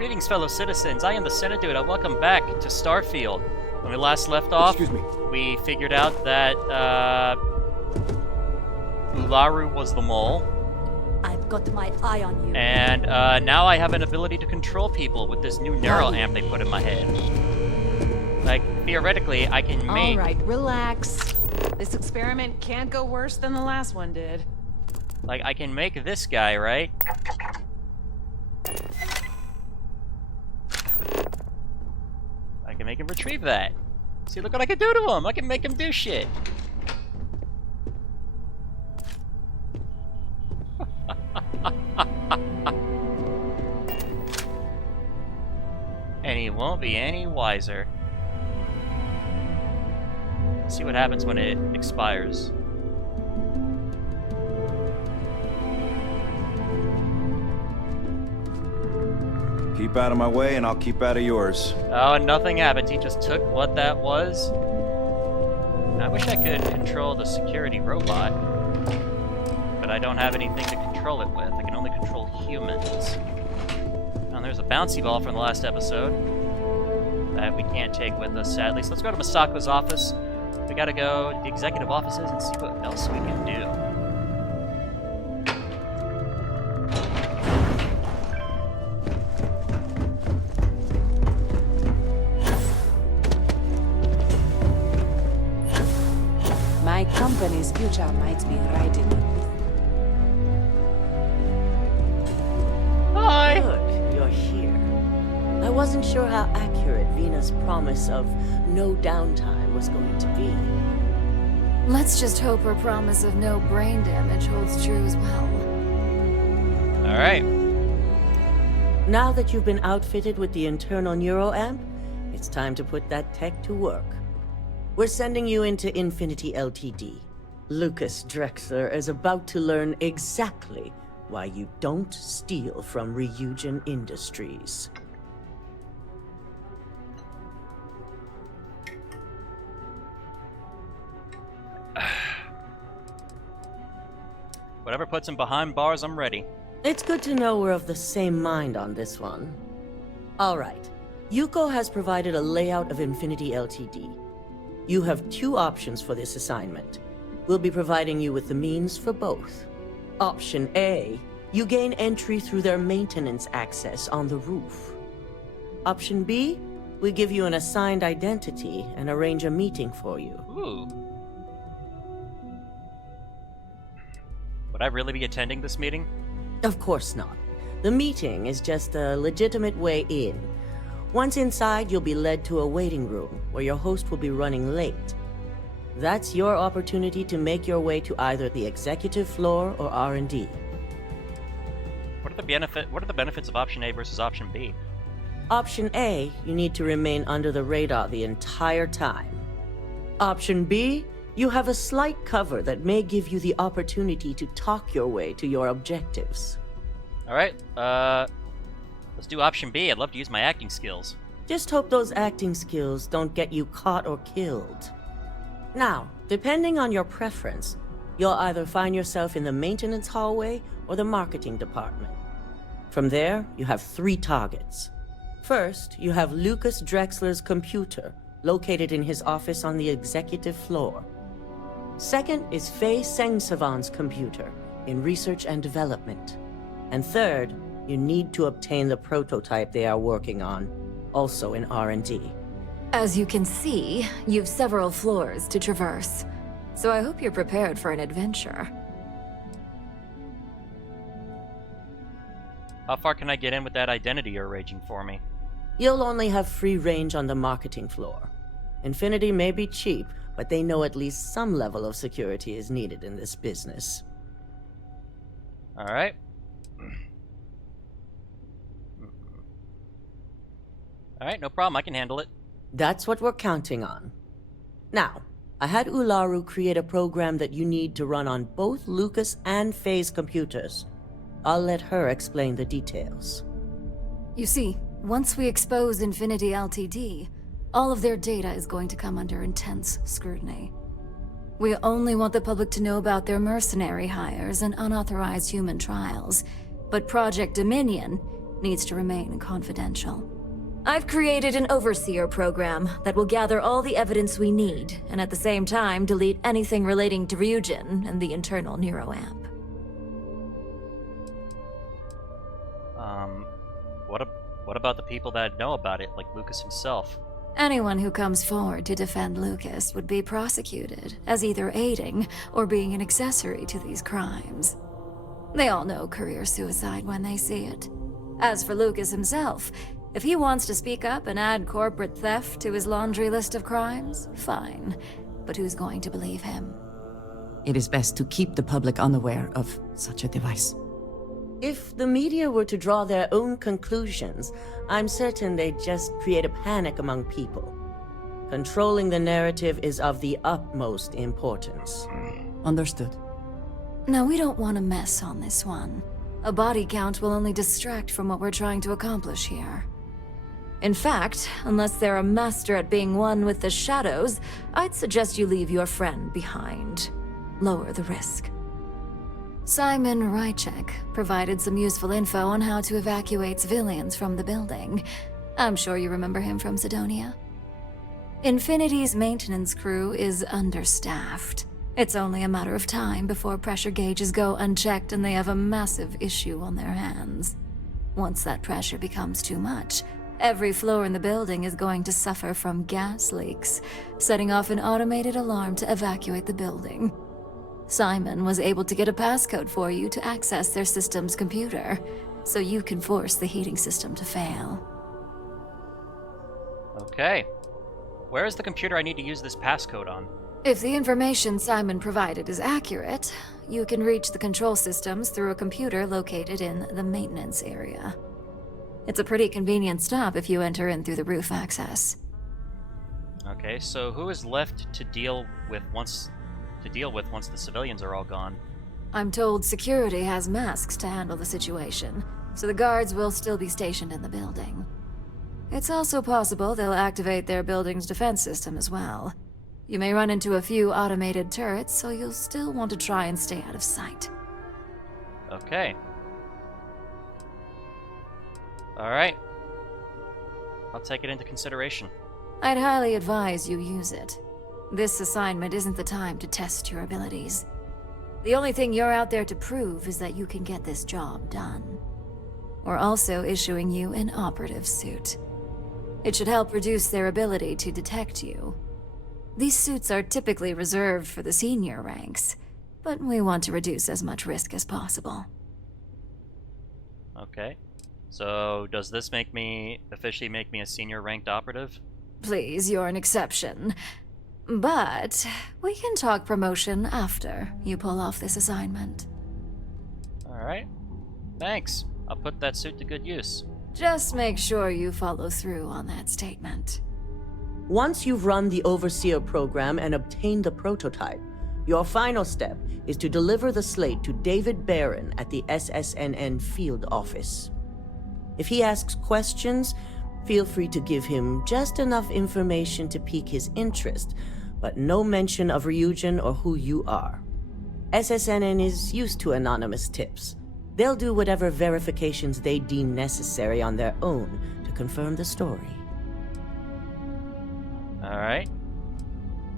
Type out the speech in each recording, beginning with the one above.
Greetings, fellow citizens. I am the Senate Dude. Welcome back to Starfield. When we last left off, we figured out that Ularu was the mole. I've got my eye on you. And now I have an ability to control people with this new neural amp they put in my head. Like, theoretically, I can make... Alright, relax. This experiment can't go worse than the last one did. Like, I can make this guy, right? I can make him retrieve that. See, look what I can do to him! I can make him do shit! And he won't be any wiser. Let's see what happens when it expires. Keep out of my way and I'll keep out of yours. Oh, and nothing happened. He just took what that was. I wish I could control the security robot, but I don't have anything to control it with. I can only control humans. Oh, there's a bouncy ball from the last episode that we can't take with us, sadly. So let's go to Masako's office. We gotta go to the executive offices and see what else we can do. My company's future might be riding with you. Hi! Good, you're here. I wasn't sure how accurate Vina's promise of no downtime was going to be. Let's just hope her promise of no brain damage holds true as well. Alright. Now that you've been outfitted with the internal neuroamp, it's time to put that tech to work. We're sending you into Infinity Ltd. Lucas Drexler is about to learn exactly why you don't steal from Ryujin Industries. Whatever puts him behind bars, I'm ready. It's good to know we're of the same mind on this one. All right. Yuko has provided a layout of Infinity Ltd. You have two options for this assignment. We'll be providing you with the means for both. Option A, you gain entry through their maintenance access on the roof. Option B, we give you an assigned identity and arrange a meeting for you. Ooh. Would I really be attending this meeting? Of course not. The meeting is just a legitimate way in. Once inside, you'll be led to a waiting room where your host will be running late. That's your opportunity to make your way to either the executive floor or R&D. What are the benefits of option A versus option B? Option A, you need to remain under the radar the entire time. Option B, you have a slight cover that may give you the opportunity to talk your way to your objectives. Alright, let's do option B. I'd love to use my acting skills. Just hope those acting skills don't get you caught or killed. Now, depending on your preference, you'll either find yourself in the maintenance hallway or the marketing department. From there, you have 3 targets. First, you have Lucas Drexler's computer, located in his office on the executive floor. Second is Faye Sengsavan's computer, in research and development. And third, you need to obtain the prototype they are working on, also in R&D. As you can see, you've several floors to traverse. So I hope you're prepared for an adventure. How far can I get in with that identity you're arranging for me? You'll only have free range on the marketing floor. Infinity may be cheap, but they know at least some level of security is needed in this business. Alright. Alright, no problem. I can handle it. That's what we're counting on. Now, I had Ularu create a program that you need to run on both Lucas and Faye's computers. I'll let her explain the details. You see, once we expose Infinity Ltd., all of their data is going to come under intense scrutiny. We only want the public to know about their mercenary hires and unauthorized human trials, but Project Dominion needs to remain confidential. I've created an overseer program that will gather all the evidence we need, and at the same time delete anything relating to Ryujin and the internal neuroamp. What about the people that know about it, like Lucas himself? Anyone who comes forward to defend Lucas would be prosecuted as either aiding or being an accessory to these crimes. They all know career suicide when they see it. As for Lucas himself, if he wants to speak up and add corporate theft to his laundry list of crimes, fine. But who's going to believe him? It is best to keep the public unaware of such a device. If the media were to draw their own conclusions, I'm certain they'd just create a panic among people. Controlling the narrative is of the utmost importance. Understood. No, we don't want to mess on this one. A body count will only distract from what we're trying to accomplish here. In fact, unless they're a master at being one with the shadows, I'd suggest you leave your friend behind. Lower the risk. Simon Rychek provided some useful info on how to evacuate civilians from the building. I'm sure you remember him from Sidonia. Infinity's maintenance crew is understaffed. It's only a matter of time before pressure gauges go unchecked and they have a massive issue on their hands. Once that pressure becomes too much, every floor in the building is going to suffer from gas leaks, setting off an automated alarm to evacuate the building. Simon was able to get a passcode for you to access their system's computer, so you can force the heating system to fail. Okay. Where is the computer I need to use this passcode on? If the information Simon provided is accurate, you can reach the control systems through a computer located in the maintenance area. It's a pretty convenient stop if you enter in through the roof access. Okay, so who is left to deal with once the civilians are all gone? I'm told security has masks to handle the situation, so the guards will still be stationed in the building. It's also possible they'll activate their building's defense system as well. You may run into a few automated turrets, so you'll still want to try and stay out of sight. Okay. Alright. I'll take it into consideration. I'd highly advise you use it. This assignment isn't the time to test your abilities. The only thing you're out there to prove is that you can get this job done. We're also issuing you an operative suit. It should help reduce their ability to detect you. These suits are typically reserved for the senior ranks, but we want to reduce as much risk as possible. Okay. So, does this officially make me a senior ranked operative? Please, you're an exception. But we can talk promotion after you pull off this assignment. Alright. Thanks. I'll put that suit to good use. Just make sure you follow through on that statement. Once you've run the Overseer program and obtained the prototype, your final step is to deliver the slate to David Barron at the SSNN field office. If he asks questions, feel free to give him just enough information to pique his interest, but no mention of Ryujin or who you are. SSNN is used to anonymous tips. They'll do whatever verifications they deem necessary on their own to confirm the story. Alright.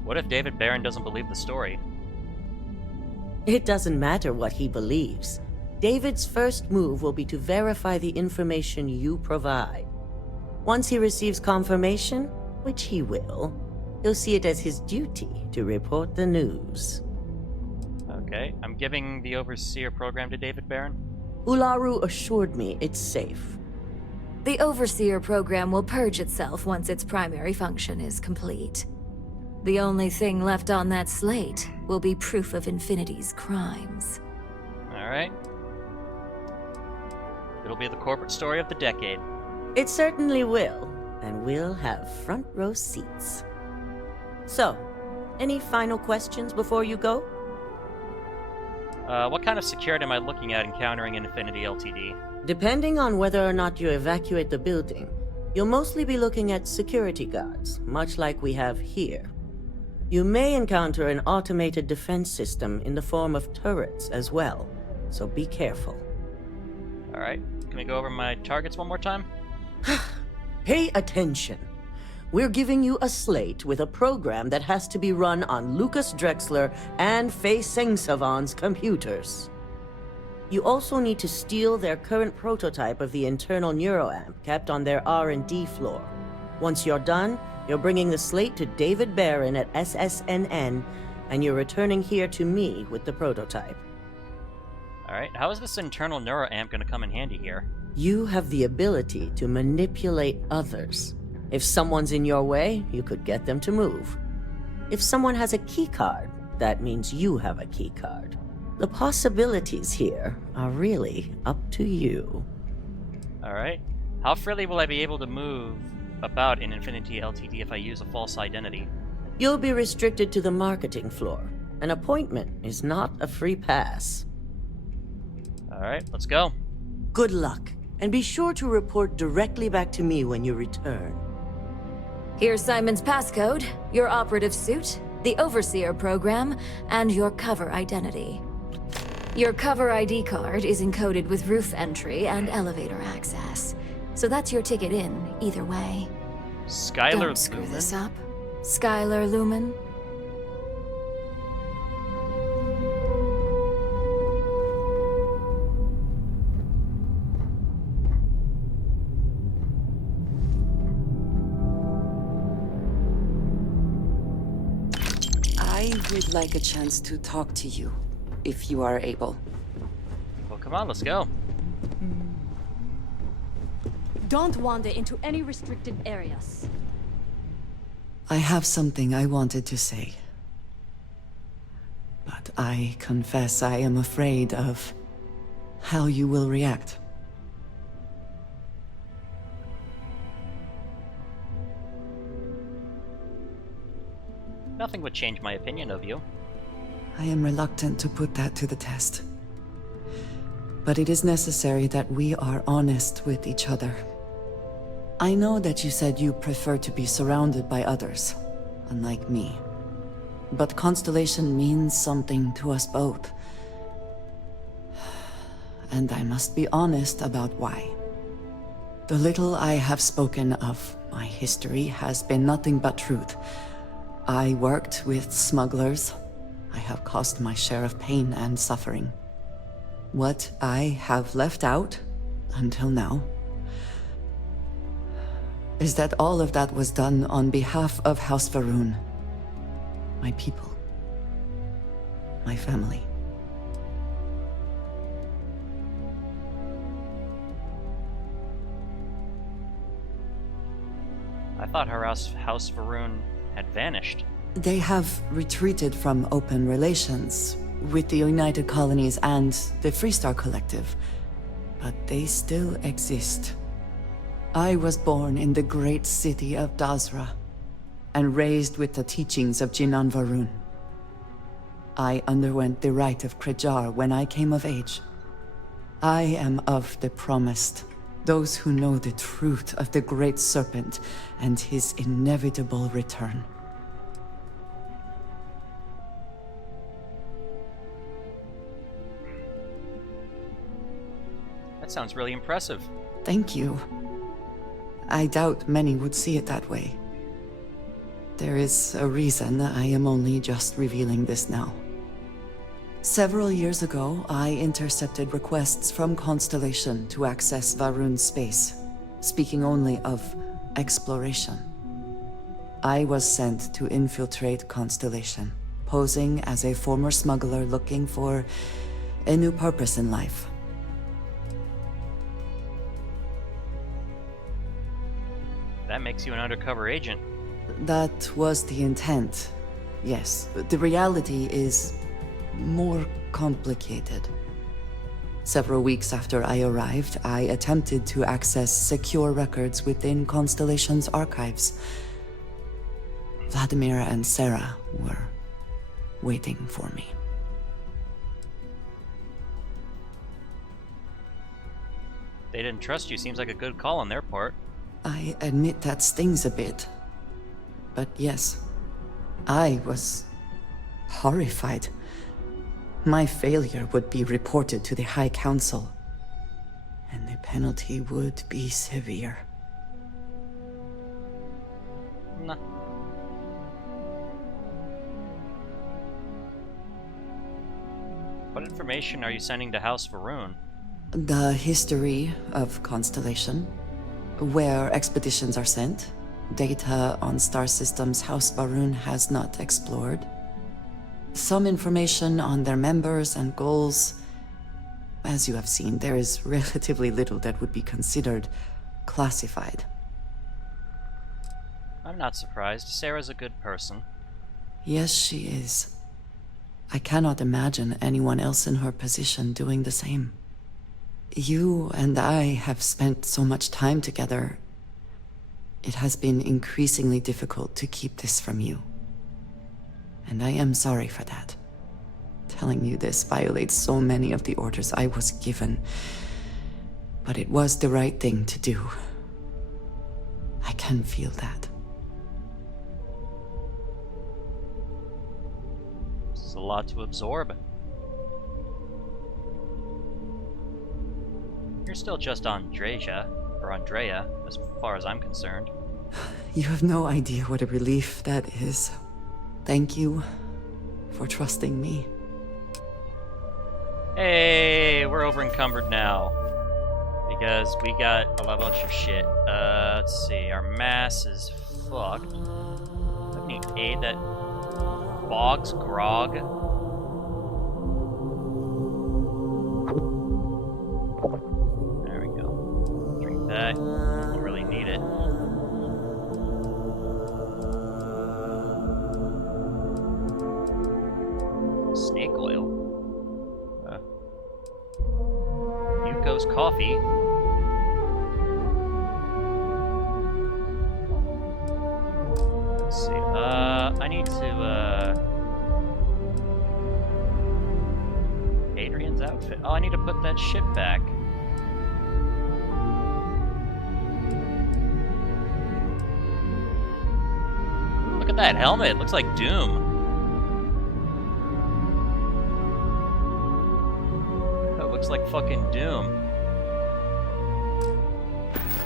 What if David Barron doesn't believe the story? It doesn't matter what he believes. David's first move will be to verify the information you provide. Once he receives confirmation, which he will, he'll see it as his duty to report the news. Okay, I'm giving the Overseer program to David Barron. Ularu assured me it's safe. The Overseer program will purge itself once its primary function is complete. The only thing left on that slate will be proof of Infinity's crimes. Alright. It'll be the corporate story of the decade. It certainly will, and we'll have front row seats. So, any final questions before you go? What kind of security am I looking at encountering in Infinity Ltd? Depending on whether or not you evacuate the building, you'll mostly be looking at security guards, much like we have here. You may encounter an automated defense system in the form of turrets as well, so be careful. Alright, Can we go over my targets one more time? Pay attention. We're giving you a slate with a program that has to be run on Lucas Drexler and Fei Sengsavan's computers. You also need to steal their current prototype of the internal neuroamp kept on their R&D floor. Once you're done, you're bringing the slate to David Barron at SSNN, and you're returning here to me with the prototype. Alright, how is this internal neuroamp gonna come in handy here? You have the ability to manipulate others. If someone's in your way, you could get them to move. If someone has a keycard, that means you have a keycard. The possibilities here are really up to you. Alright. How freely will I be able to move about in Infinity LTD if I use a false identity? You'll be restricted to the marketing floor. An appointment is not a free pass. Alright, let's go. Good luck, and be sure to report directly back to me when you return. Here's Simon's passcode, your operative suit, the Overseer program, and your cover identity. Your cover ID card is encoded with roof entry and elevator access. So that's your ticket in, either way. Skylar Don't screw Lumen? this up. Skylar Lumen. I would like a chance to talk to you, if you are able. Well, come on, let's go. Don't wander into any restricted areas. I have something I wanted to say. But I confess I am afraid of how you will react. Nothing would change my opinion of you. I am reluctant to put that to the test. But it is necessary that we are honest with each other. I know that you said you prefer to be surrounded by others, unlike me. But Constellation means something to us both. And I must be honest about why. The little I have spoken of my history has been nothing but truth. I worked with smugglers. I have caused my share of pain and suffering. What I have left out, until now, is that all of that was done on behalf of House Varun. My people. My family. I thought House Varun had vanished. They have retreated from open relations with the United Colonies and the Freestar Collective, but they still exist. I was born in the great city of Dazra, and raised with the teachings of Jinan Varun. I underwent the rite of Krejar when I came of age. I am of the promised, those who know the truth of the Great Serpent and his inevitable return. That sounds really impressive. Thank you. I doubt many would see it that way. There is a reason I am only just revealing this now. Several years ago, I intercepted requests from Constellation to access Varun's space, speaking only of exploration. I was sent to infiltrate Constellation, posing as a former smuggler looking for a new purpose in life. That makes you an undercover agent. That was the intent, yes. The reality is more complicated. Several weeks after I arrived, I attempted to access secure records within Constellation's archives. Vladimir and Sarah were waiting for me. They didn't trust you. Seems like a good call on their part. I admit that stings a bit. But yes, I was horrified. My failure would be reported to the High Council. and the penalty would be severe. Nah. What information are you sending to House Varun? The history of Constellation, where expeditions are sent, data on star systems House Varun has not explored, some information on their members and goals. As you have seen, there is relatively little that would be considered classified. I'm not surprised. Sarah's a good person. Yes, she is. I cannot imagine anyone else in her position doing the same. You and I have spent so much time together. It has been increasingly difficult to keep this from you. And I am sorry for that. Telling you this violates so many of the orders I was given. But it was the right thing to do. I can feel that. This is a lot to absorb. You're still just Andrea, as far as I'm concerned. You have no idea what a relief that is. Thank you for trusting me. Hey, we're over encumbered now. Because we got a bunch of shit. Let's see, our mass is fucked. Do I have any aid that bogs grog? There we go. Drink that. Don't really need it. Snake oil. Yuko's coffee. Let's see. I need to, Adrian's outfit. Oh, I need to put that shit back. Look at that helmet. It looks like Doom. That looks like fucking Doom.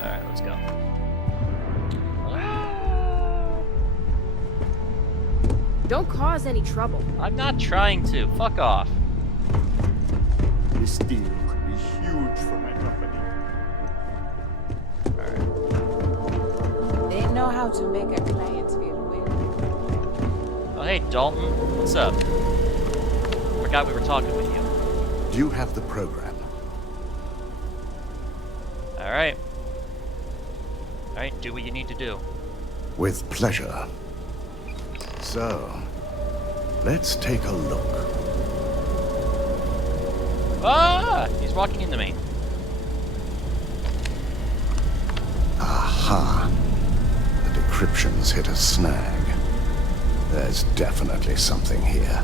Alright, let's go. Don't cause any trouble. I'm not trying to. Fuck off. This deal could be huge for my company. Alright. They know how to make a client feel weird. Oh, hey, Dalton. What's up? Forgot we were talking with you. Do you have the program? Alright. Alright, do what you need to do. With pleasure. So, let's take a look. Ah! He's walking into me. Aha! The decryption's hit a snag. There's definitely something here.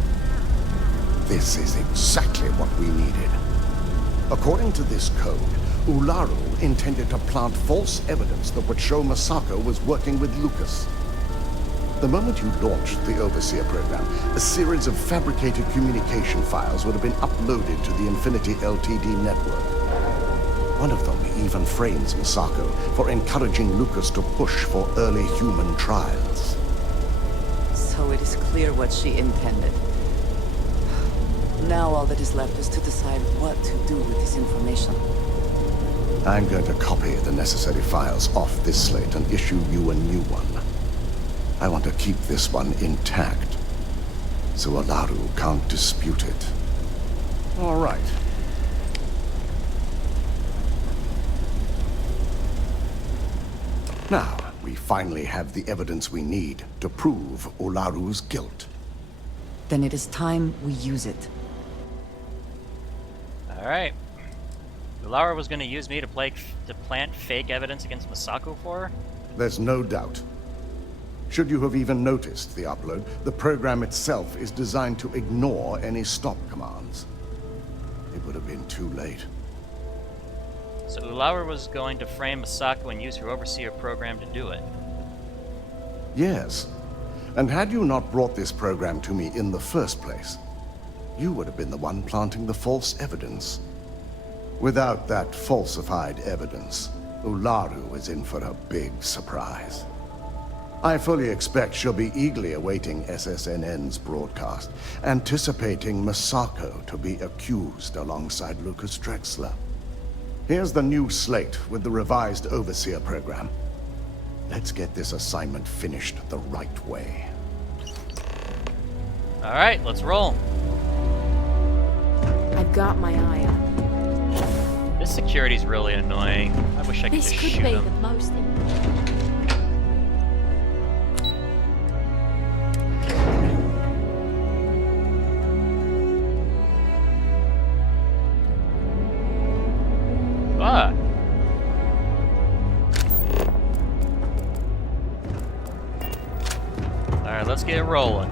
This is exactly what we needed. According to this code, Ularu intended to plant false evidence that would show Masako was working with Lucas. The moment you launched the Overseer program, a series of fabricated communication files would have been uploaded to the Infinity LTD network. One of them even frames Masako for encouraging Lucas to push for early human trials. So it is clear what she intended. Now all that is left is to decide what to do with this information. I'm going to copy the necessary files off this slate and issue you a new one. I want to keep this one intact, so Ularu can't dispute it. All right. Now, we finally have the evidence we need to prove Ularu's guilt. Then it is time we use it. Alright. Ularu was gonna use me to plant fake evidence against Masako for her? There's no doubt. Should you have even noticed the upload, the program itself is designed to ignore any stop commands. It would have been too late. So Ularu was going to frame Masako and use her Overseer program to do it. Yes. And had you not brought this program to me in the first place, you would have been the one planting the false evidence. Without that falsified evidence, Ularu is in for a big surprise. I fully expect she'll be eagerly awaiting SSNN's broadcast, anticipating Masako to be accused alongside Lucas Drexler. Here's the new slate with the revised Overseer program. Let's get this assignment finished the right way. Alright, let's roll. I've got my eye on. This security's really annoying. I wish I could This just could shoot be him. the most. Fuck. Alright, let's get rolling.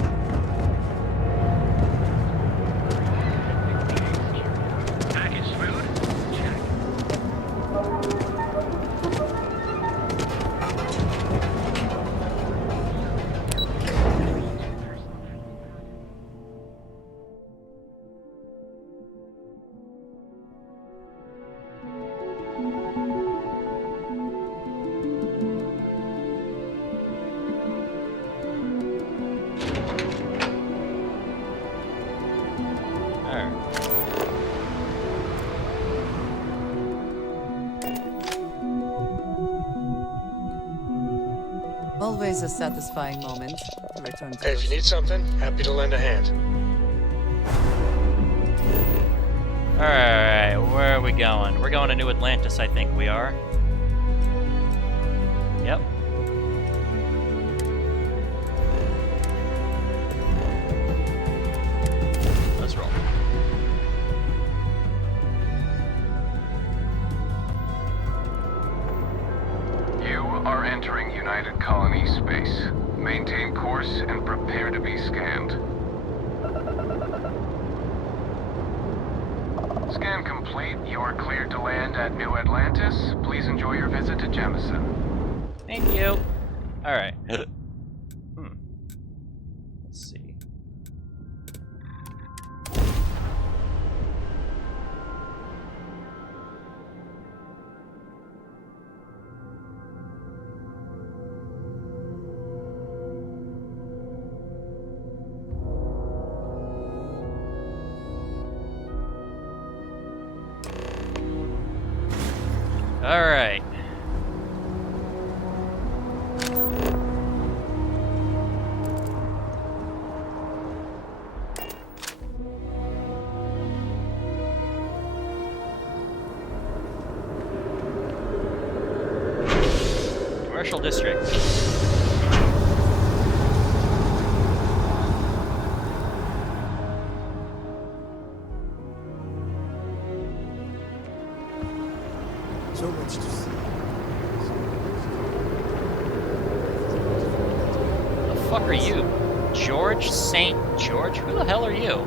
Always a satisfying moment to return to. Hey, if you need something, happy to lend a hand. Alright, where are we going? We're going to New Atlantis, I think we are. Yep. Let's roll. You are entering United Colony space. Maintain course and prepare to be scanned. Scan complete. You are cleared to land at New Atlantis. Please enjoy your visit to Jemison. Thank you. Alright. Let's see. Alright. Commercial district. So much to see. The fuck are you? George St. George? Who the hell are you?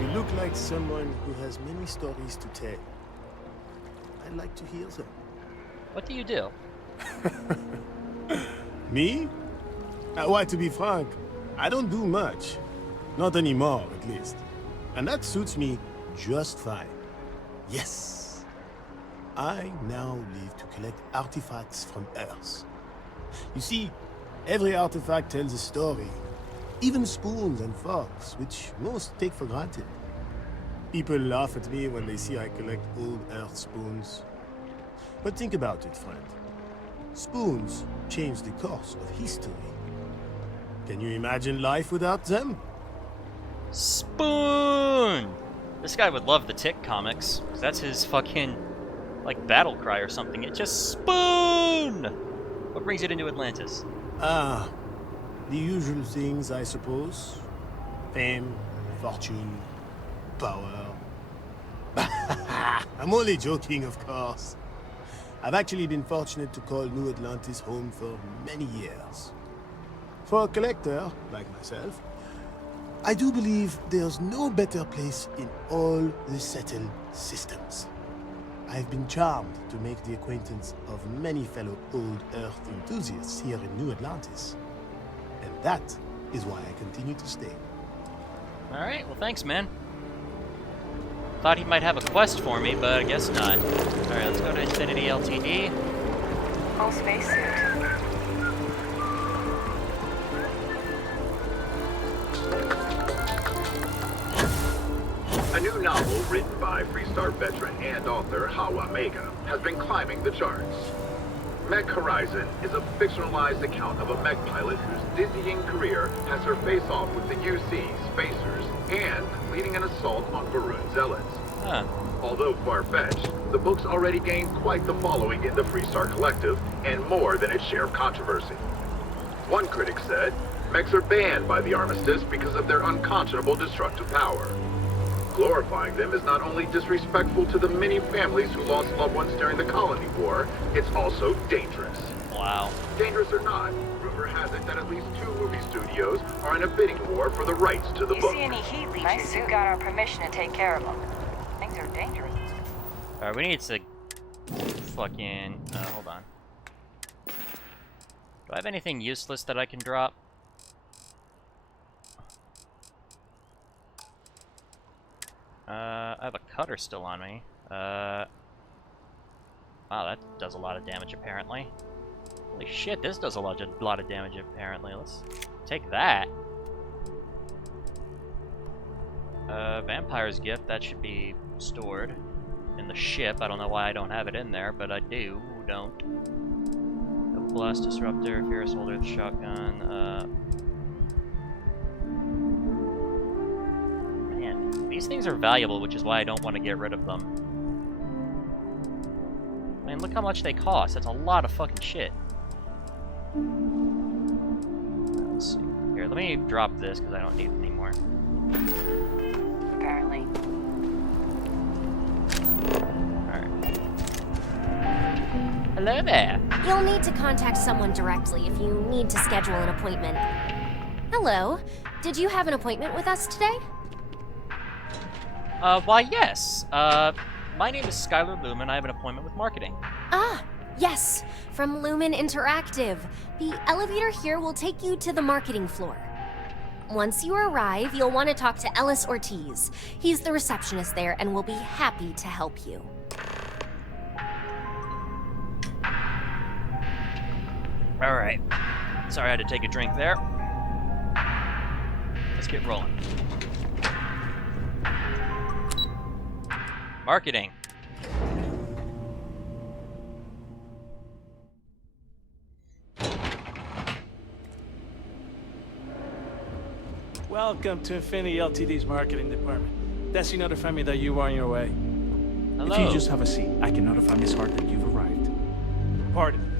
You look like someone who has many stories to tell. I'd like to hear them. What do you do? Me? Why, to be frank, I don't do much. Not anymore, at least. And that suits me just fine. Yes. I now live to collect artifacts from Earth. You see, every artifact tells a story. Even spoons and forks, which most take for granted. People laugh at me when they see I collect old Earth spoons. But think about it, friend. Spoons change the course of history. Can you imagine life without them? Spoon! This guy would love the Tick comics, 'cause that's his fucking, like, battle cry or something. It's just Spoon! What brings you to New Atlantis? Ah, the usual things, I suppose. Fame, fortune, power. I'm only joking, of course. I've actually been fortunate to call New Atlantis home for many years. For a collector, like myself, I do believe there's no better place in all the settled systems. I've been charmed to make the acquaintance of many fellow old Earth enthusiasts here in New Atlantis. And that is why I continue to stay. Alright, well thanks, man. Thought he might have a quest for me, but I guess not. Alright, let's go to Infinity LTD. Full spacesuit. A new novel written by Freestar veteran and author Hawa Mega has been climbing the charts. Mech Horizon is a fictionalized account of a mech pilot whose dizzying career has her face-off with the UC, Spacers, and leading an assault on Varun Zealots. Huh. Although far-fetched, the book's already gained quite the following in the Freestar Collective, and more than its share of controversy. One critic said, mechs are banned by the Armistice because of their unconscionable destructive power. Glorifying them is not only disrespectful to the many families who lost loved ones during the Colony War, it's also dangerous. Wow. Dangerous or not, rumor has it that at least 2 movie studios are in a bidding war for the rights to the book. You see any heat leeches? My suit got our permission to take care of them. Things are dangerous. Alright, we need to fucking... hold on. Do I have anything useless that I can drop? I have a cutter still on me. Wow, that does a lot of damage apparently. Holy shit, this does a lot of damage apparently. Let's take that. Vampire's Gift, that should be stored in the ship. I don't know why I don't have it in there, but I don't. Double Blast Disruptor, Fierce Holder, the shotgun, man, these things are valuable, which is why I don't want to get rid of them. Man, look how much they cost. That's a lot of fucking shit. Let's see. Here, let me drop this, because I don't need it anymore. Apparently. Alright. Hello there. You'll need to contact someone directly if you need to schedule an appointment. Hello. Did you have an appointment with us today? Why, yes. My name is Skylar Lumen. I have an appointment with marketing. Ah, yes. From Lumen Interactive. The elevator here will take you to the marketing floor. Once you arrive, you'll want to talk to Ellis Ortiz. He's the receptionist there and will be happy to help you. Alright. Sorry I had to take a drink there. Let's get rolling. Marketing. Welcome to Infinity LTD's marketing department. Desi notified me that you are on your way. Hello. If you just have a seat, I can notify Miss Hart that you've arrived. Pardon.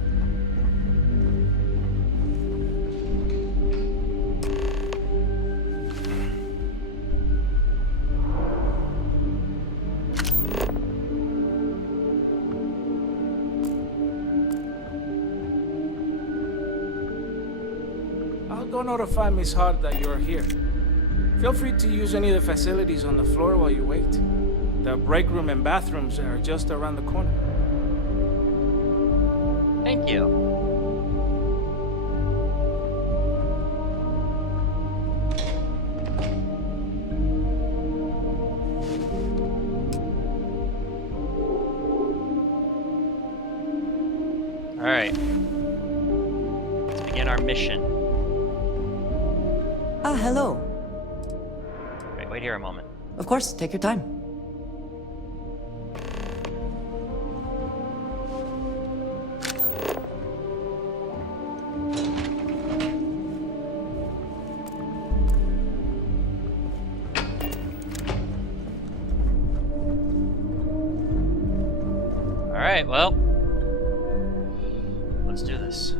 I'll go notify Miss Hart that you're here. Feel free to use any of the facilities on the floor while you wait. The break room and bathrooms are just around the corner. Thank you. Alright. Let's begin our mission. Ah, hello. Wait here a moment. Of course, take your time. Alright, well. Let's do this.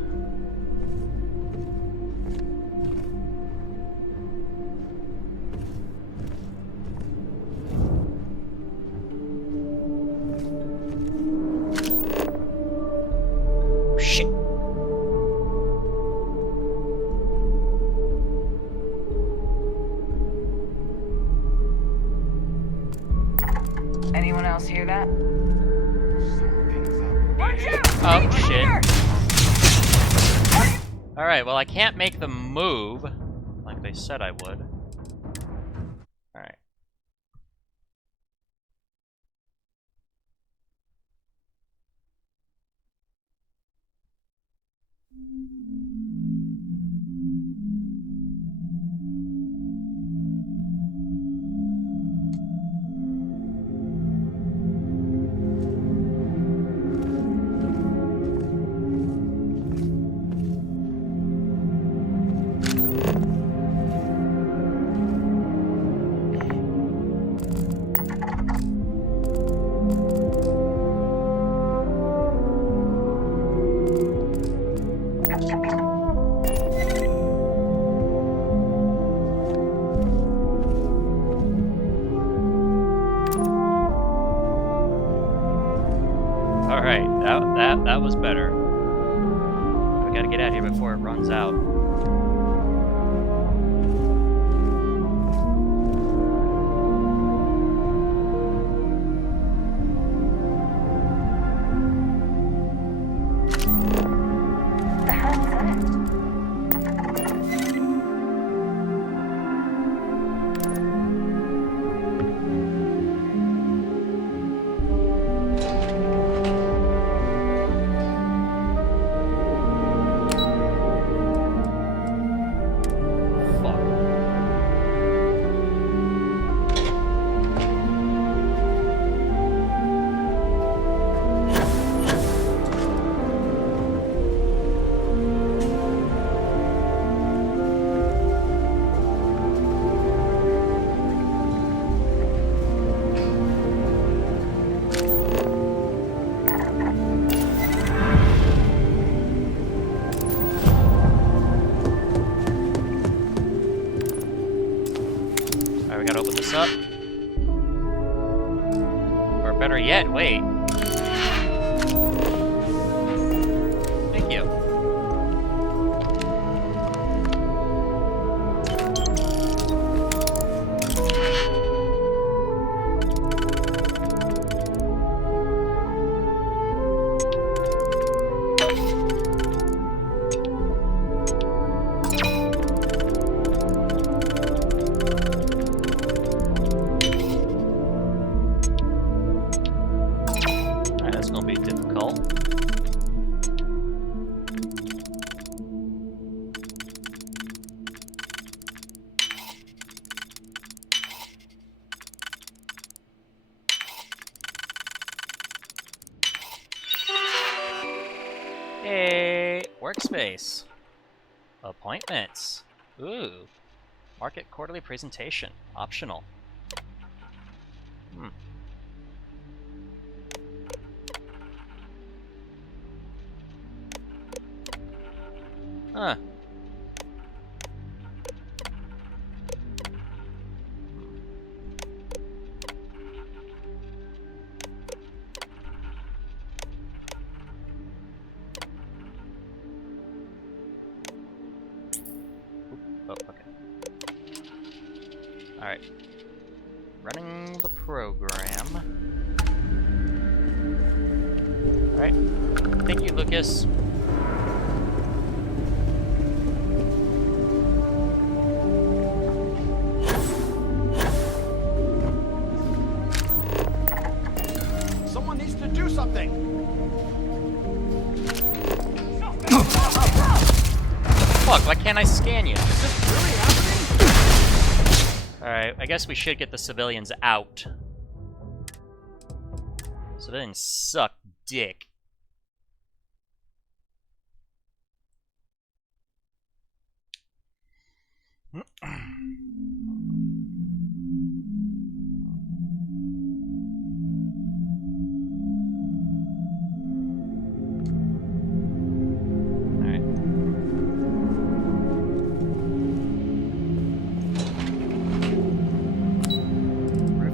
Shit. Anyone else hear that? Oh, shit. Alright, well, I can't make them move like they said I would. Alright. that was better. We gotta get out of here before it runs out. Up. Or better yet, wait. Thank you. Workspace. Appointments. Ooh. Market quarterly presentation. Optional. Huh. Oh, okay. Alright. Running the program. Alright. Thank you, Lucas. Someone needs to do something! Fuck, why can't I scan you? Is this really happening? Alright, I guess we should get the civilians out. Civilians suck dick.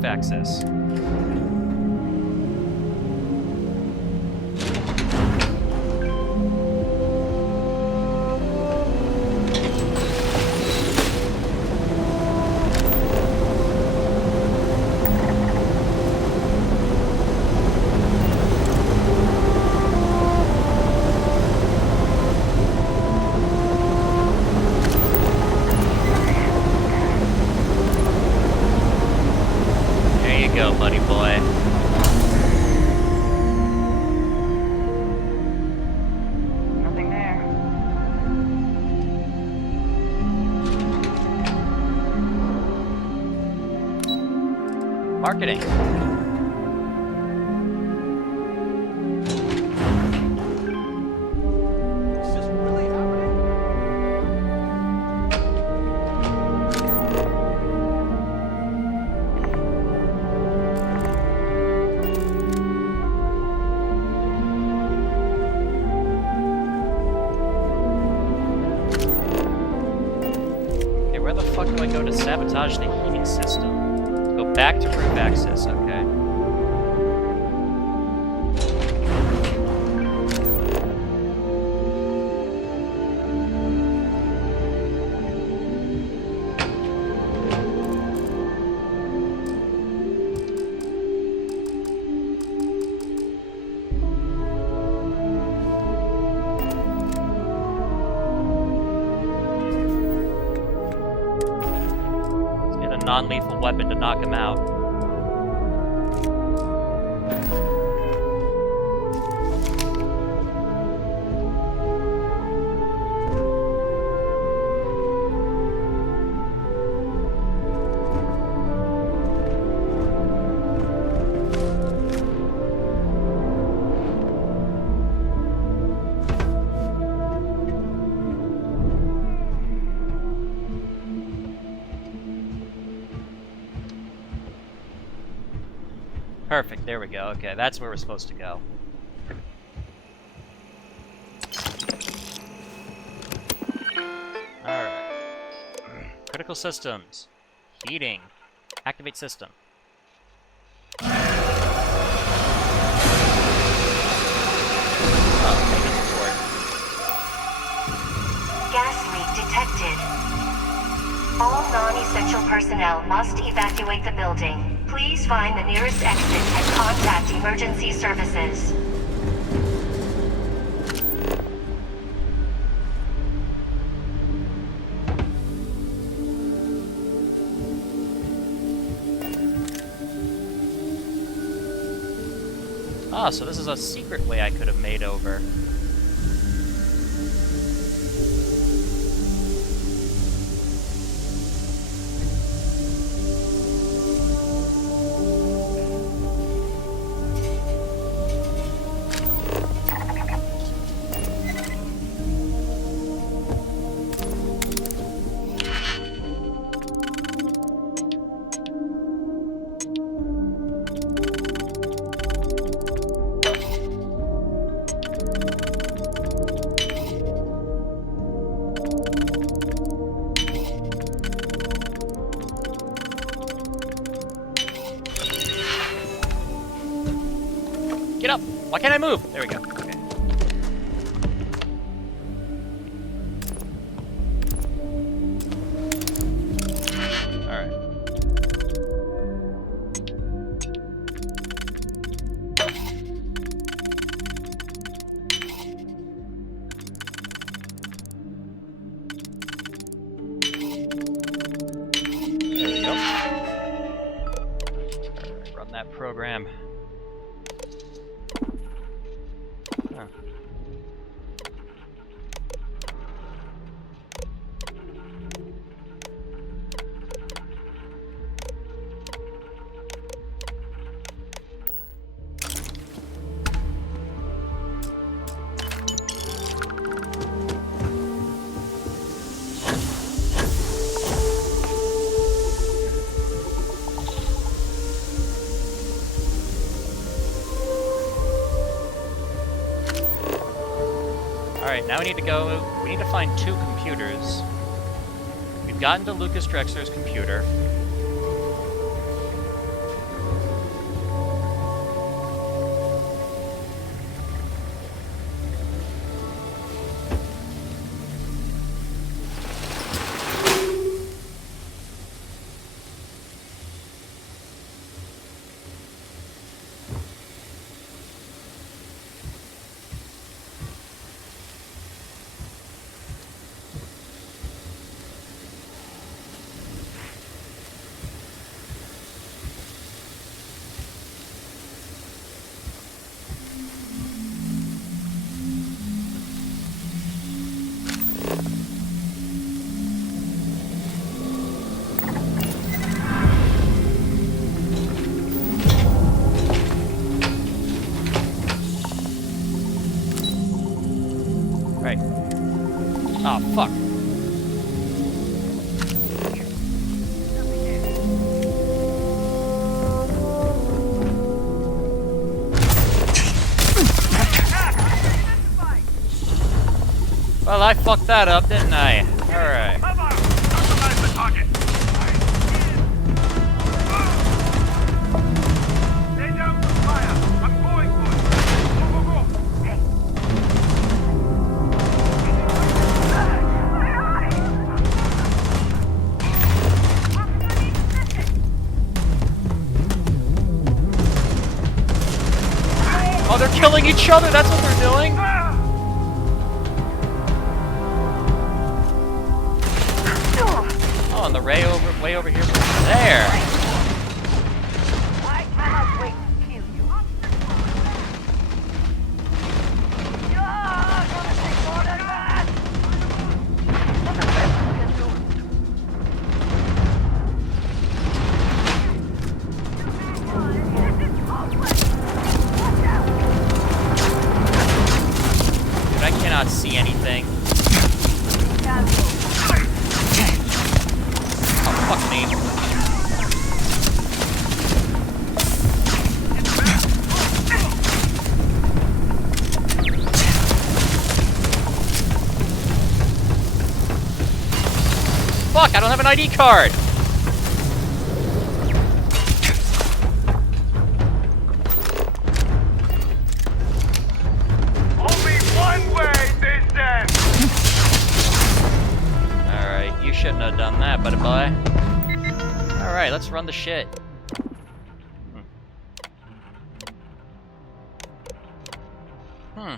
Access. Go, buddy boy. Nothing there. Marketing. Where the fuck do I go to sabotage the heating system? Go back to roof access, okay. non-lethal weapon to knock him out. Perfect, there we go. Okay, that's where we're supposed to go. Alright. Critical systems. Heating. Activate system. Oh, maintenance report. Gas leak detected. All non-essential personnel must evacuate the building. Please find the nearest exit and contact emergency services. Ah, so this is a secret way I could have made over. Get up! Why can't I move? There we go. Okay. Alright. There we go. Alright, run that program. Huh. Alright, now we need to find 2 computers. We've gotten to Lucas Drexler's computer. Right. Oh, fuck. Well, I fucked that up, didn't I? Alright. Oh, they're killing each other, that's what they're doing? Oh, and the way over here. There! not see anything? Oh, fuck me. Fuck, I don't have an ID card! Only one way this ends! Alright, you shouldn't have done that, buddy boy. Alright, let's run the shit. Hmm.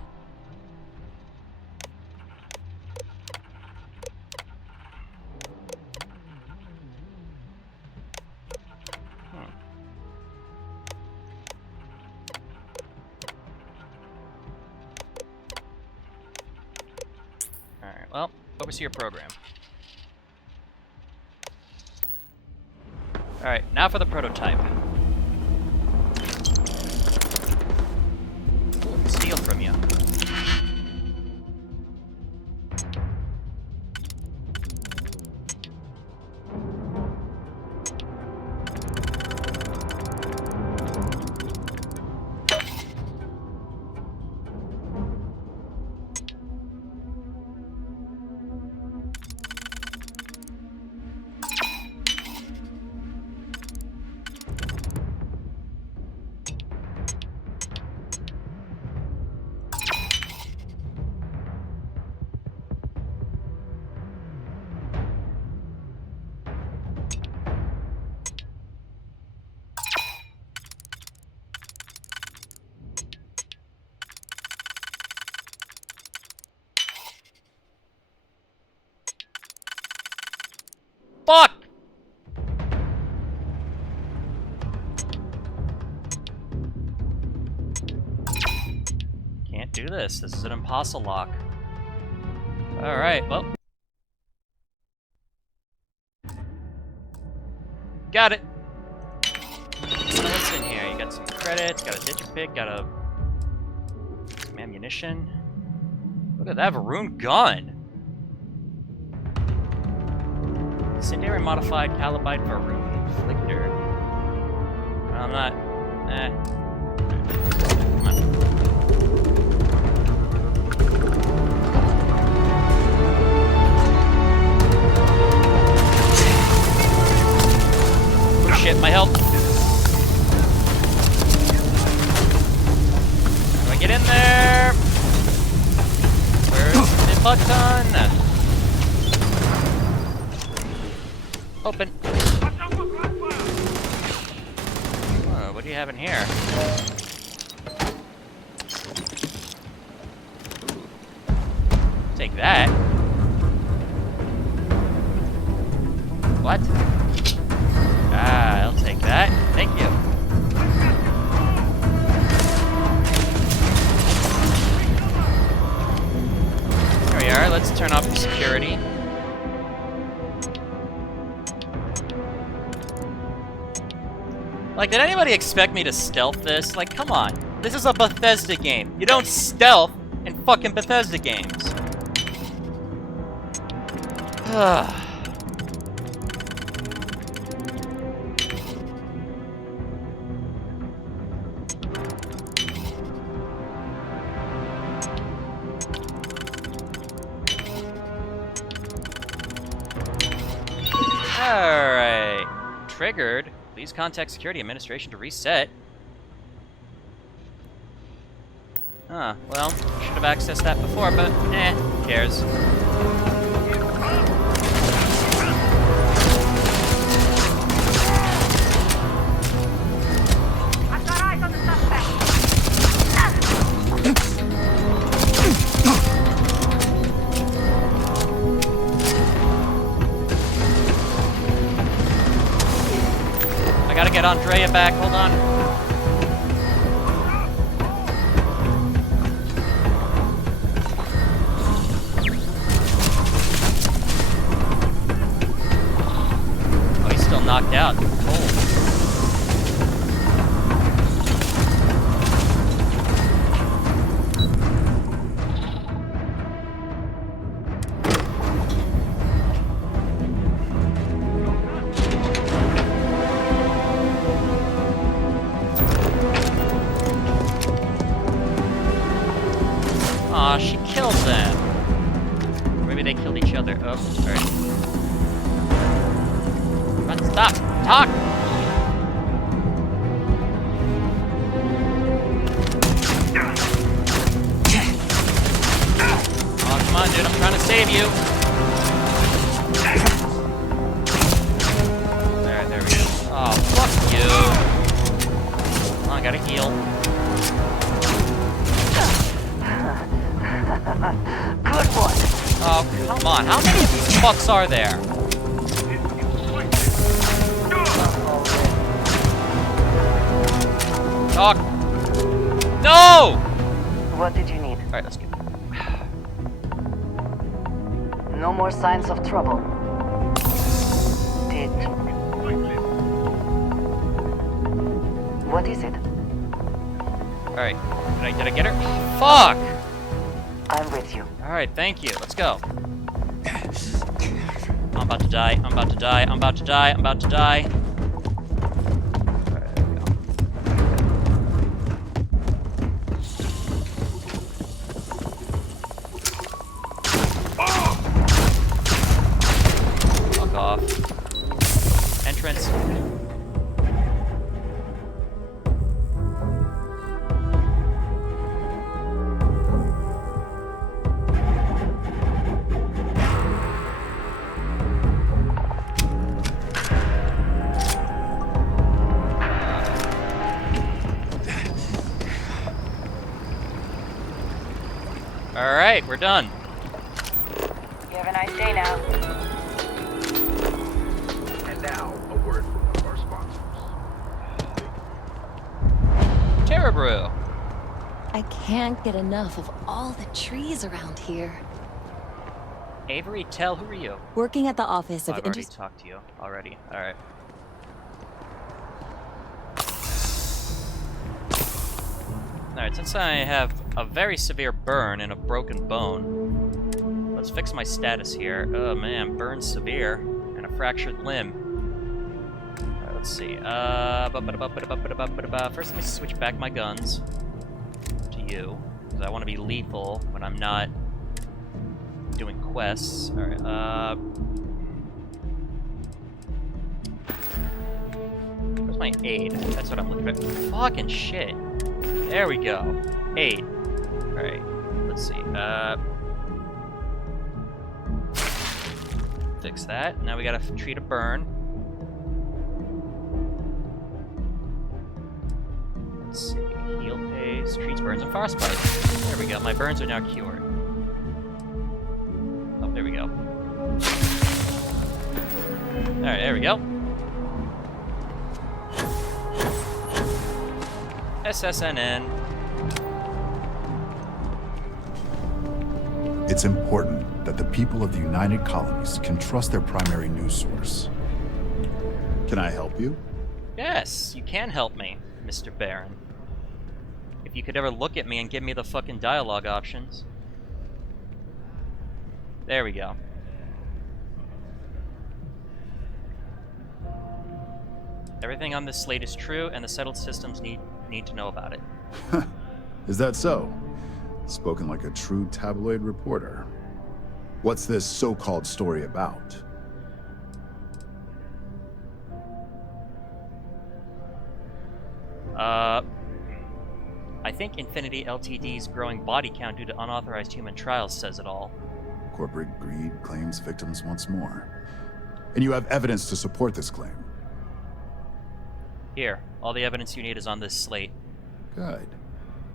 Alright, well, oversee your program. Alright, now for the prototype. Ooh, steal from you. Fuck! Can't do this. This is an impossible lock. Alright, well. Got it! What's in here? You got some credits, got a digipick, got some ammunition. Look at that Varun gun! Incendiary modified Calibite Varun Inflictor. I'm not. Come on. Oh shit, my health. How do I get in there? Where's the button? Open. Whoa, what do you have in here? Take that. What? Ah, I'll take that. Thank you. Here we are. Let's turn off the security. Like, did anybody expect me to stealth this? Like, come on. This is a Bethesda game. You don't stealth in fucking Bethesda games. Alright. Triggered. Please contact Security Administration to reset. Huh, well, should have accessed that before, but who cares? I've got eyes on the suspect. I gotta get Andrea back, hold on. Oh, he's still knocked out. Cold. killed them. Or maybe they killed each other. Oh, alright. Stop! Talk! Oh, come on, dude. I'm trying to save you. There we go. Oh, fuck you. Oh, I gotta heal. Good one. Oh, come on. How many of these fucks are there? Talk. No! What did you need? Alright, let's get... No more signs of trouble. What is it? Alright. Did I get her? Fuck! I'm with you. Alright, thank you. Let's go. I'm about to die. I'm about to die. I'm about to die. I'm about to die. Alright, there we go. Fuck off. Entrance. Alright, we're done. You have a nice day now. And now, a word from one of our sponsors. Terra Brew. I can't get enough of all the trees around here. Avery, Tell, who are you? Working at the office Oh, of I've already talked to you already. Alright. Alright, since I have a very severe burn and a broken bone, let's fix my status here. Oh man, burn severe and a fractured limb. Alright, let's see. First let me switch back my guns to you, because I want to be lethal when I'm not doing quests. Alright, where's my aid? That's what I'm looking at. Fucking shit. There we go. Aid. Alright, let's see. Fix that. Now we gotta treat a burn. Let's see. Heal paste, treats burns, and frostbite. There we go. My burns are now cured. Oh, there we go. Alright, there we go. SSNN. It's important that the people of the United Colonies can trust their primary news source. Can I help you? Yes, you can help me, Mr. Baron. If you could ever look at me and give me the fucking dialogue options. There we go. Everything on this slate is true, and the settled systems need to know about it. Is that so? Spoken like a true tabloid reporter. What's this so-called story about? I think Infinity Ltd's growing body count due to unauthorized human trials says it all. Corporate greed claims victims once more. And you have evidence to support this claim. Here, all the evidence you need is on this slate. Good.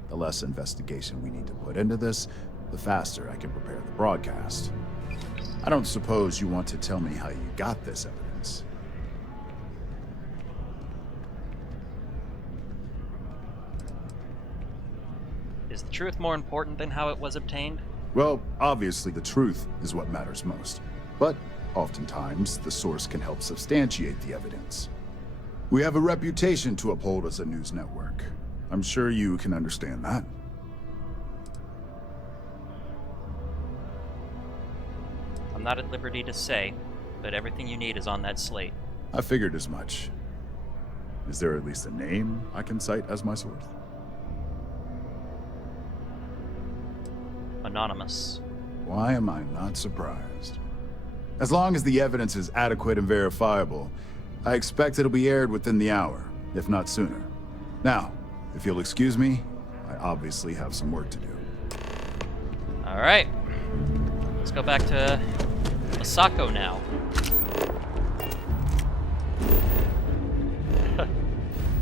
The less investigation we need to put into this, the faster I can prepare the broadcast. I don't suppose you want to tell me how you got this evidence. Is the truth more important than how it was obtained? Well, obviously the truth is what matters most. But oftentimes, the source can help substantiate the evidence. We have a reputation to uphold as a news network. I'm sure you can understand that. I'm not at liberty to say, but everything you need is on that slate. I figured as much. Is there at least a name I can cite as my source? Anonymous. Why am I not surprised? As long as the evidence is adequate and verifiable, I expect it'll be aired within the hour, if not sooner. Now, if you'll excuse me, I obviously have some work to do. Alright. Let's go back to Osako now.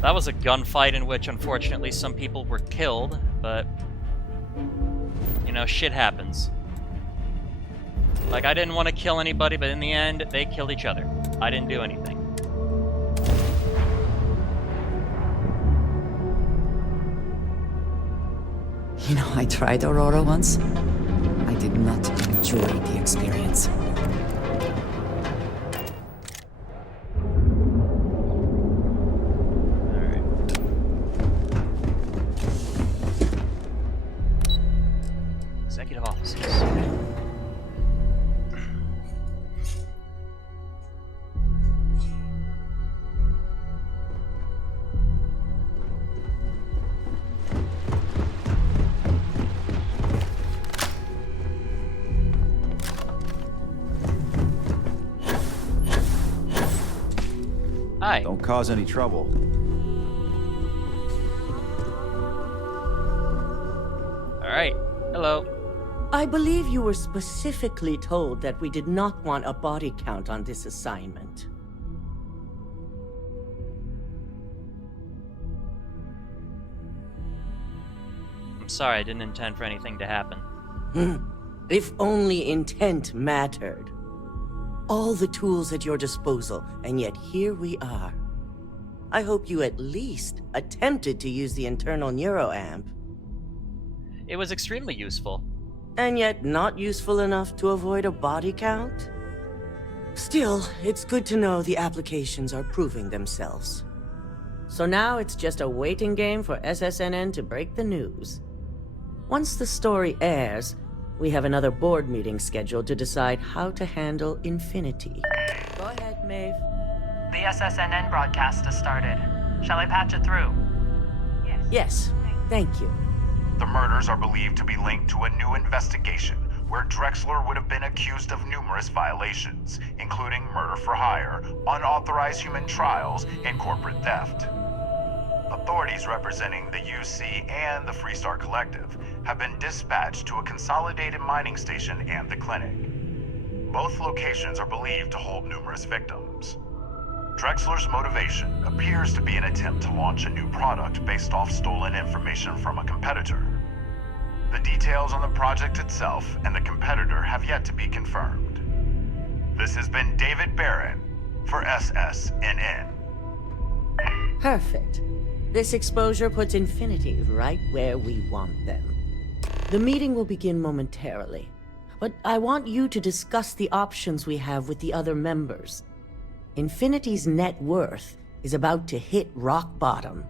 That was a gunfight in which, unfortunately, some people were killed, but, you know, shit happens. Like, I didn't want to kill anybody, but in the end, they killed each other. I didn't do anything. You know, I tried Aurora once. I did not enjoy the experience. Executive offices. Hi. Don't cause any trouble. Alright. Hello. I believe you were specifically told that we did not want a body count on this assignment. I'm sorry, I didn't intend for anything to happen. If only intent mattered. All the tools at your disposal, and yet here we are. I hope you at least attempted to use the internal neuroamp. It was extremely useful. And yet not useful enough to avoid a body count? Still, it's good to know the applications are proving themselves. So now it's just a waiting game for SSNN to break the news. Once the story airs, we have another board meeting scheduled to decide how to handle Infinity. Go ahead, Maeve. The SSNN broadcast has started. Shall I patch it through? Yes, thank you. The murders are believed to be linked to a new investigation where Drexler would have been accused of numerous violations, including murder for hire, unauthorized human trials, and corporate theft. Authorities representing the UC and the Freestar Collective have been dispatched to a consolidated mining station and the clinic. Both locations are believed to hold numerous victims. Drexler's motivation appears to be an attempt to launch a new product based off stolen information from a competitor. The details on the project itself and the competitor have yet to be confirmed. This has been David Barron for SSNN. Perfect. This exposure puts Infinity right where we want them. The meeting will begin momentarily, but I want you to discuss the options we have with the other members. Infinity's net worth is about to hit rock bottom,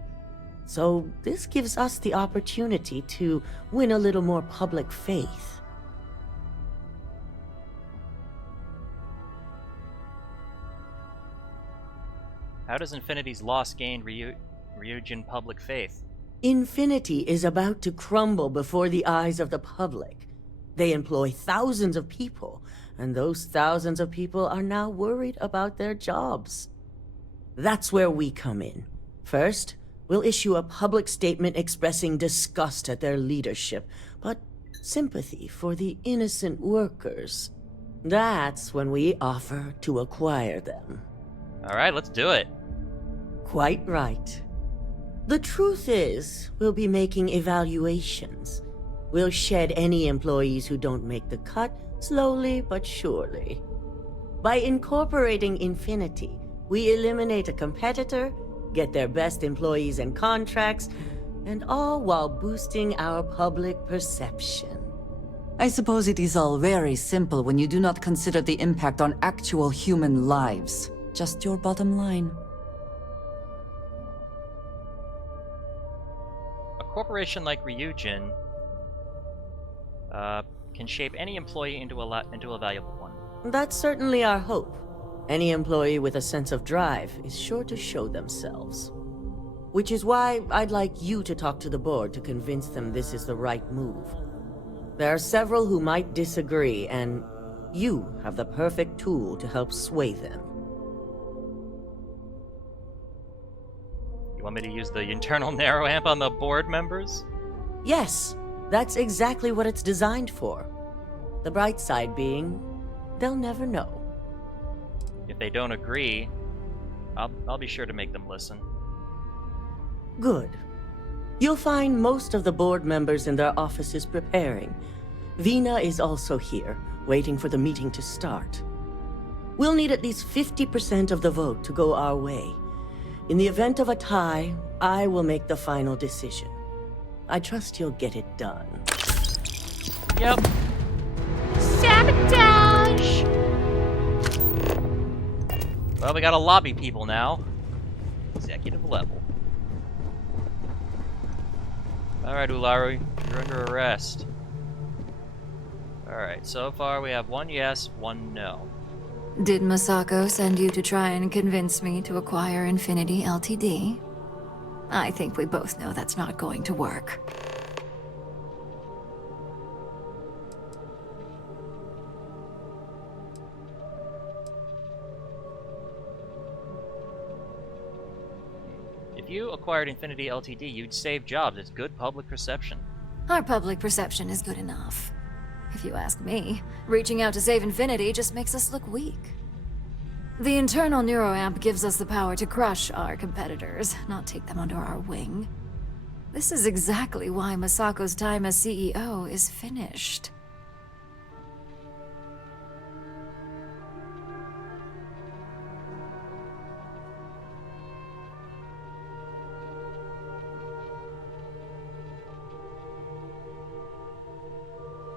so this gives us the opportunity to win a little more public faith. How does Infinity's loss gain Ryujin public faith? Infinity is about to crumble before the eyes of the public. They employ thousands of people, and those thousands of people are now worried about their jobs. That's where we come in. First, we'll issue a public statement expressing disgust at their leadership, but sympathy for the innocent workers. That's when we offer to acquire them. Alright, let's do it. Quite right. The truth is, we'll be making evaluations. We'll shed any employees who don't make the cut, slowly but surely. By incorporating Infinity, we eliminate a competitor, get their best employees and contracts, and all while boosting our public perception. I suppose it is all very simple when you do not consider the impact on actual human lives. Just your bottom line. A corporation like Ryujin can shape any employee into a valuable one. That's certainly our hope. Any employee with a sense of drive is sure to show themselves. Which is why I'd like you to talk to the board to convince them this is the right move. There are several who might disagree, and you have the perfect tool to help sway them. You want me to use the internal narrow amp on the board members? Yes, that's exactly what it's designed for. The bright side being, they'll never know. If they don't agree, I'll be sure to make them listen. Good. You'll find most of the board members in their offices preparing. Vina is also here, waiting for the meeting to start. We'll need at least 50% of the vote to go our way. In the event of a tie, I will make the final decision. I trust you'll get it done. Yep. Sabotage! Well, we gotta lobby people now. Executive level. Alright, Ularu, you're under arrest. Alright, so far we have 1 yes, 1 no. Did Masako send you to try and convince me to acquire Infinity Ltd? I think we both know that's not going to work. If you acquired Infinity Ltd, you'd save jobs. It's good public perception. Our public perception is good enough. If you ask me, reaching out to save Infinity just makes us look weak. The internal neuroamp gives us the power to crush our competitors, not take them under our wing. This is exactly why Masako's time as CEO is finished.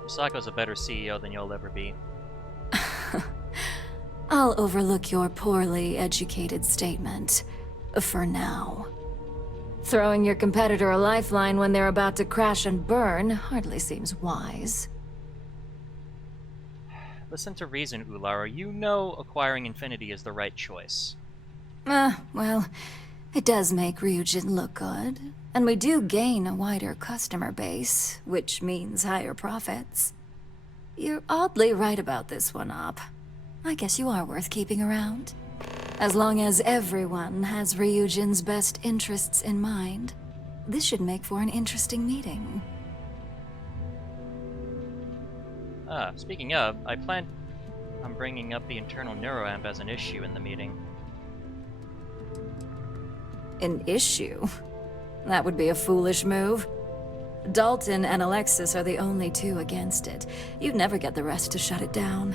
Masako's a better CEO than you'll ever be. I'll overlook your poorly educated statement. For now. Throwing your competitor a lifeline when they're about to crash and burn hardly seems wise. Listen to reason, Ularu. You know acquiring Infinity is the right choice. Well, it does make Ryujin look good. And we do gain a wider customer base, which means higher profits. You're oddly right about this one, Op. I guess you are worth keeping around. As long as everyone has Ryujin's best interests in mind, this should make for an interesting meeting. Speaking of, I plan on bringing up the internal neuroamp as an issue in the meeting. An issue? That would be a foolish move. Dalton and Alexis are the only two against it. You'd never get the rest to shut it down.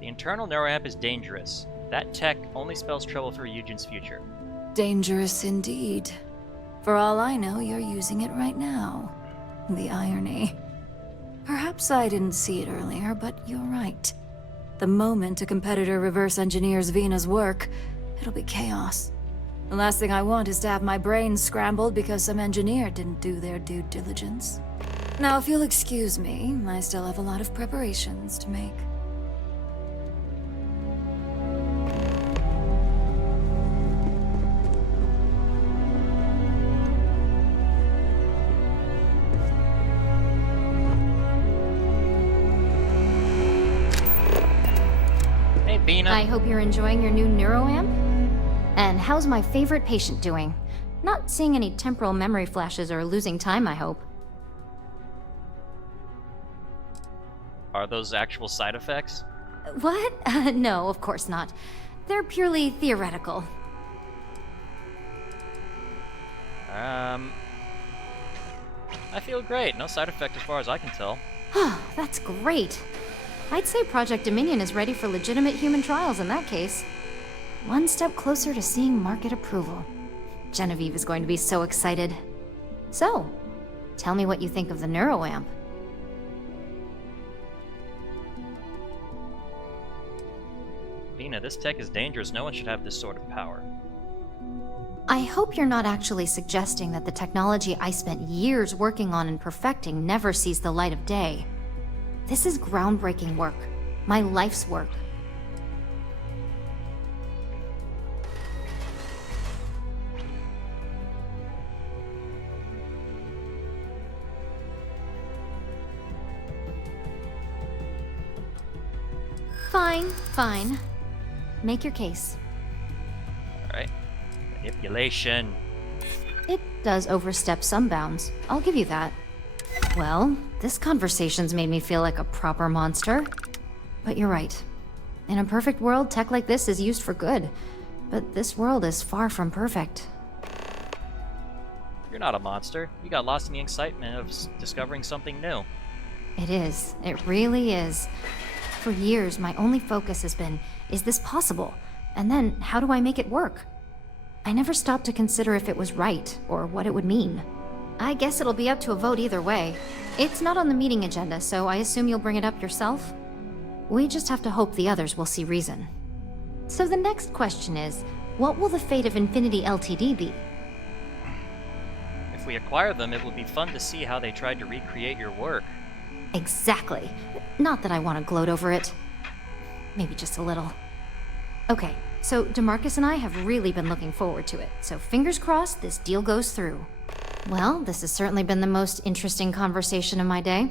The internal neuroamp is dangerous. That tech only spells trouble for Ryujin's future. Dangerous indeed. For all I know, you're using it right now. The irony. Perhaps I didn't see it earlier, but you're right. The moment a competitor reverse engineers Vina's work, it'll be chaos. The last thing I want is to have my brain scrambled because some engineer didn't do their due diligence. Now, if you'll excuse me, I still have a lot of preparations to make. I hope you're enjoying your new neuroamp. And how's my favorite patient doing? Not seeing any temporal memory flashes or losing time, I hope. Are those actual side effects? What? No, of course not. They're purely theoretical. I feel great. No side effect as far as I can tell. That's great. I'd say Project Dominion is ready for legitimate human trials in that case. One step closer to seeing market approval. Genevieve is going to be so excited. So, tell me what you think of the neuroamp. Vina, this tech is dangerous. No one should have this sort of power. I hope you're not actually suggesting that the technology I spent years working on and perfecting never sees the light of day. This is groundbreaking work. My life's work. Fine, fine. Make your case. Alright. Manipulation. It does overstep some bounds. I'll give you that. Well, this conversation's made me feel like a proper monster. But you're right. In a perfect world, tech like this is used for good. But this world is far from perfect. You're not a monster. You got lost in the excitement of discovering something new. It is. It really is. For years, my only focus has been, is this possible? And then, how do I make it work? I never stopped to consider if it was right, or what it would mean. I guess it'll be up to a vote either way. It's not on the meeting agenda, so I assume you'll bring it up yourself? We just have to hope the others will see reason. So the next question is, what will the fate of Infinity Ltd be? If we acquire them, it will be fun to see how they tried to recreate your work. Exactly. Not that I want to gloat over it. Maybe just a little. Okay, so DeMarcus and I have really been looking forward to it, so fingers crossed this deal goes through. Well, this has certainly been the most interesting conversation of my day.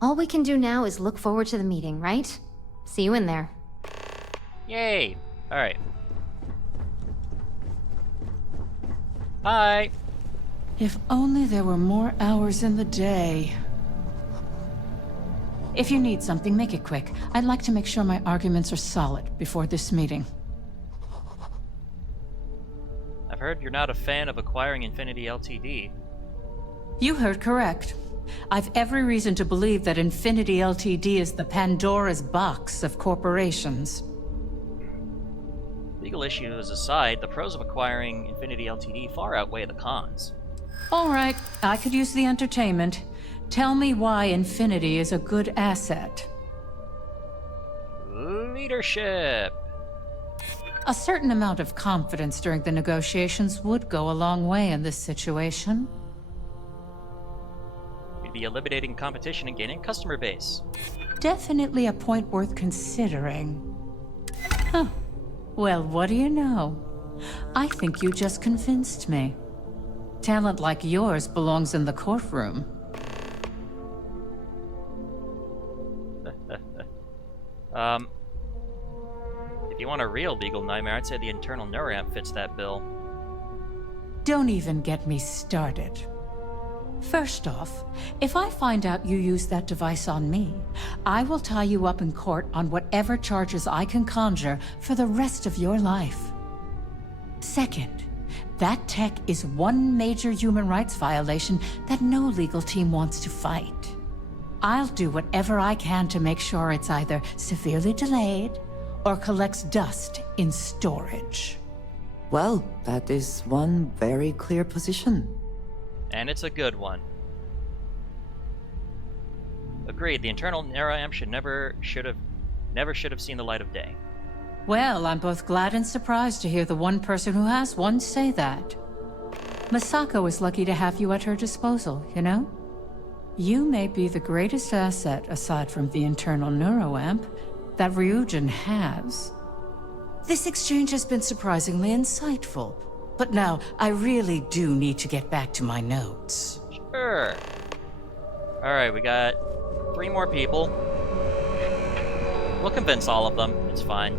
All we can do now is look forward to the meeting, right? See you in there. Yay! Alright. Bye! If only there were more hours in the day. If you need something, make it quick. I'd like to make sure my arguments are solid before this meeting. I've heard you're not a fan of acquiring Infinity Ltd. You heard correct. I've every reason to believe that Infinity Ltd is the Pandora's box of corporations. Legal issues aside, the pros of acquiring Infinity Ltd far outweigh the cons. All right, I could use the entertainment. Tell me why Infinity is a good asset. Leadership! A certain amount of confidence during the negotiations would go a long way in this situation. We'd be eliminating competition and gaining customer base. Definitely a point worth considering. Huh. Well, what do you know? I think you just convinced me. Talent like yours belongs in the courtroom. If you want a real legal nightmare, I'd say the internal neuroamp fits that bill. Don't even get me started. First off, if I find out you used that device on me, I will tie you up in court on whatever charges I can conjure for the rest of your life. Second, that tech is one major human rights violation that no legal team wants to fight. I'll do whatever I can to make sure it's either severely delayed or collects dust in storage. Well, that is one very clear position. And it's a good one. Agreed, the internal neuroamp should have seen the light of day. Well, I'm both glad and surprised to hear the one person who has one say that. Masako is lucky to have you at her disposal, you know? You may be the greatest asset, aside from the internal neuroamp, that Ryujin has. This exchange has been surprisingly insightful, but now I really do need to get back to my notes. Sure. Alright, we got 3 more people. We'll convince all of them, it's fine.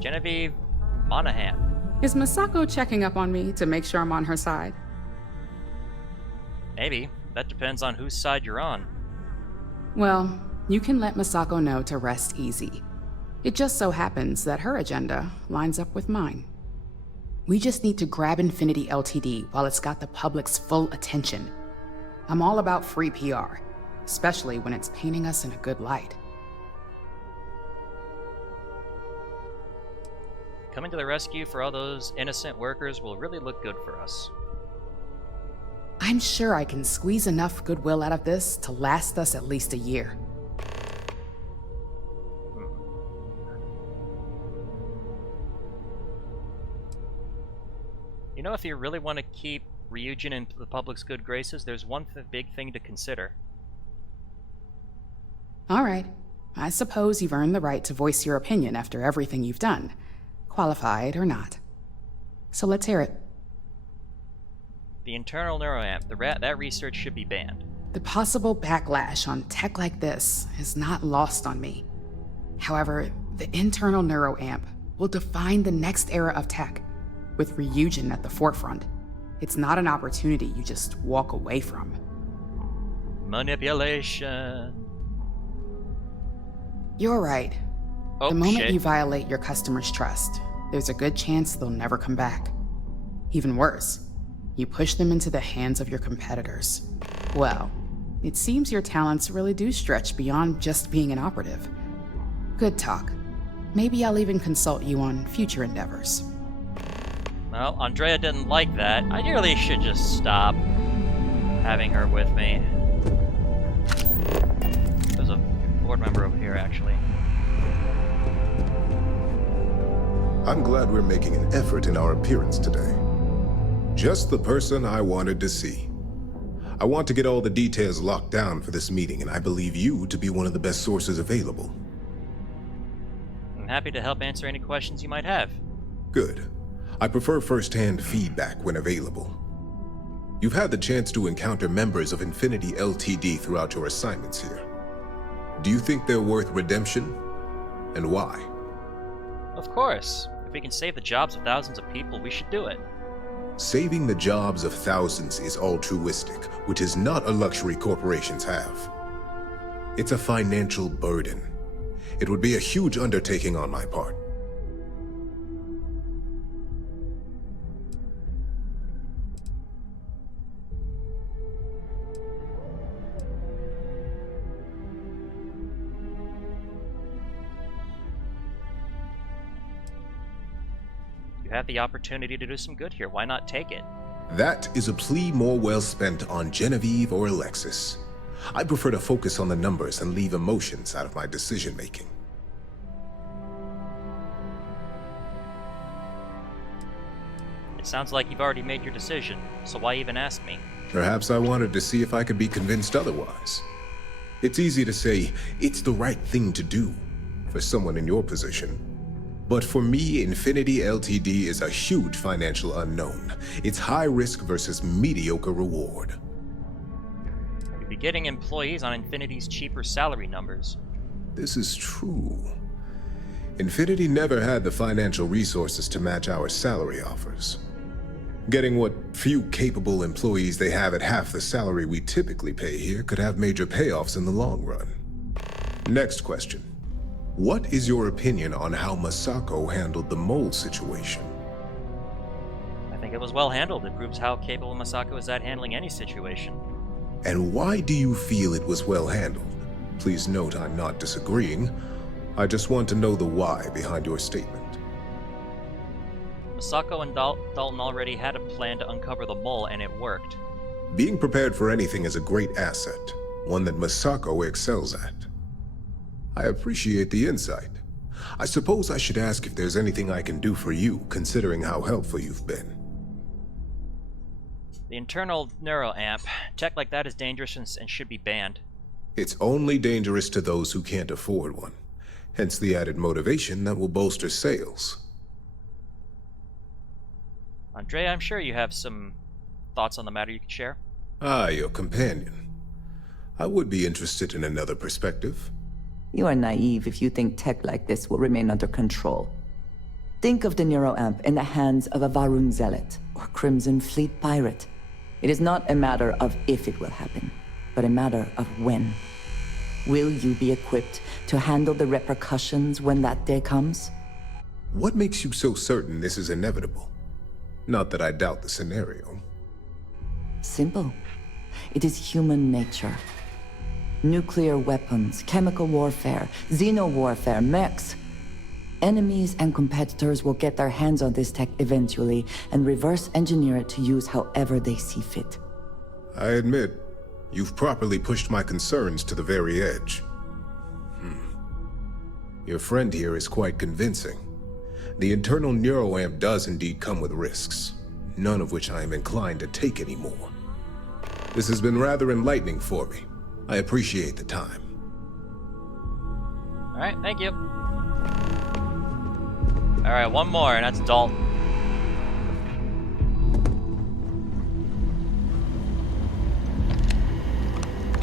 Genevieve Monahan. Is Masako checking up on me to make sure I'm on her side? Maybe. That depends on whose side you're on. Well, you can let Masako know to rest easy. It just so happens that her agenda lines up with mine. We just need to grab Infinity Ltd while it's got the public's full attention. I'm all about free PR, especially when it's painting us in a good light. Coming to the rescue for all those innocent workers will really look good for us. I'm sure I can squeeze enough goodwill out of this to last us at least a year. You know, if you really want to keep Ryujin in the public's good graces, there's one big thing to consider. All right. I suppose you've earned the right to voice your opinion after everything you've done, qualified or not. So let's hear it. The internal neuroamp, that research should be banned. The possible backlash on tech like this is not lost on me. However, the internal neuroamp will define the next era of tech, with Ryujin at the forefront. It's not an opportunity you just walk away from. Manipulation. You're right. Oh, the moment shit. you violate your customers' trust, there's a good chance they'll never come back. Even worse, you push them into the hands of your competitors. Well, it seems your talents really do stretch beyond just being an operative. Good talk. Maybe I'll even consult you on future endeavors. Well, Andrea didn't like that. I really should just stop having her with me. There's a board member over here, actually. I'm glad we're making an effort in our appearance today. Just the person I wanted to see. I want to get all the details locked down for this meeting, and I believe you to be one of the best sources available. I'm happy to help answer any questions you might have. Good. I prefer first-hand feedback when available. You've had the chance to encounter members of Infinity LTD throughout your assignments here. Do you think they're worth redemption? And why? Of course. If we can save the jobs of thousands of people, we should do it. Saving the jobs of thousands is altruistic, which is not a luxury corporations have. It's a financial burden. It would be a huge undertaking on my part. You have the opportunity to do some good here. Why not take it? That is a plea more well spent on Genevieve or Alexis. I prefer to focus on the numbers and leave emotions out of my decision-making. It sounds like you've already made your decision, so why even ask me? Perhaps I wanted to see if I could be convinced otherwise. It's easy to say, it's the right thing to do for someone in your position. But for me, Infinity LTD is a huge financial unknown. It's high risk versus mediocre reward. You'd be getting employees on Infinity's cheaper salary numbers. This is true. Infinity never had the financial resources to match our salary offers. Getting what few capable employees they have at half the salary we typically pay here could have major payoffs in the long run. Next question. What is your opinion on how Masako handled the mole situation? I think it was well handled. It proves how capable Masako is at handling any situation. And why do you feel it was well handled? Please note I'm not disagreeing. I just want to know the why behind your statement. Masako and Dalton already had a plan to uncover the mole, and it worked. Being prepared for anything is a great asset, one that Masako excels at. I appreciate the insight. I suppose I should ask if there's anything I can do for you, considering how helpful you've been. The internal neuroamp. Tech like that is dangerous and should be banned. It's only dangerous to those who can't afford one. Hence the added motivation that will bolster sales. Andrea, I'm sure you have some thoughts on the matter you could share. Ah, your companion. I would be interested in another perspective. You are naive if you think tech like this will remain under control. Think of the neuroamp in the hands of a Varun Zealot or Crimson Fleet pirate. It is not a matter of if it will happen, but a matter of when. Will you be equipped to handle the repercussions when that day comes? What makes you so certain this is inevitable? Not that I doubt the scenario. Simple. It is human nature. Nuclear weapons, chemical warfare, xeno-warfare, mechs. Enemies and competitors will get their hands on this tech eventually and reverse engineer it to use however they see fit. I admit, you've properly pushed my concerns to the very edge. Your friend here is quite convincing. The internal neuroamp does indeed come with risks, none of which I am inclined to take anymore. This has been rather enlightening for me. I appreciate the time. Alright, thank you. Alright, one more, and that's Dalton.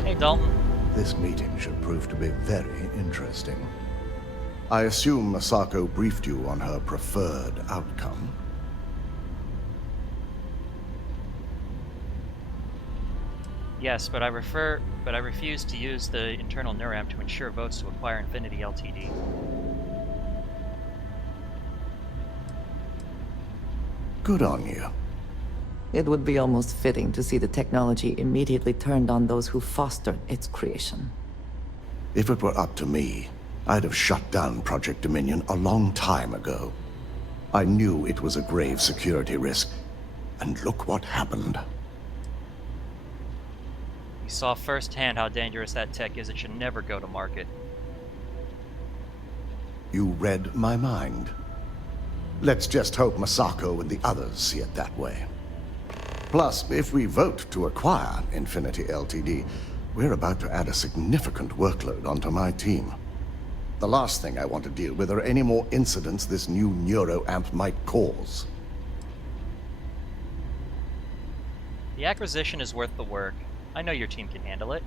Hey, Dalton. This meeting should prove to be very interesting. I assume Masako briefed you on her preferred outcome. Yes, but I refuse to use the internal NURAM to ensure votes to acquire Infinity Ltd. Good on you. It would be almost fitting to see the technology immediately turned on those who fostered its creation. If it were up to me, I'd have shut down Project Dominion a long time ago. I knew it was a grave security risk, and look what happened. We saw firsthand how dangerous that tech is. It should never go to market. You read my mind. Let's just hope Masako and the others see it that way. Plus, if we vote to acquire Infinity Ltd., we're about to add a significant workload onto my team. The last thing I want to deal with are any more incidents this new neuroamp might cause. The acquisition is worth the work. I know your team can handle it.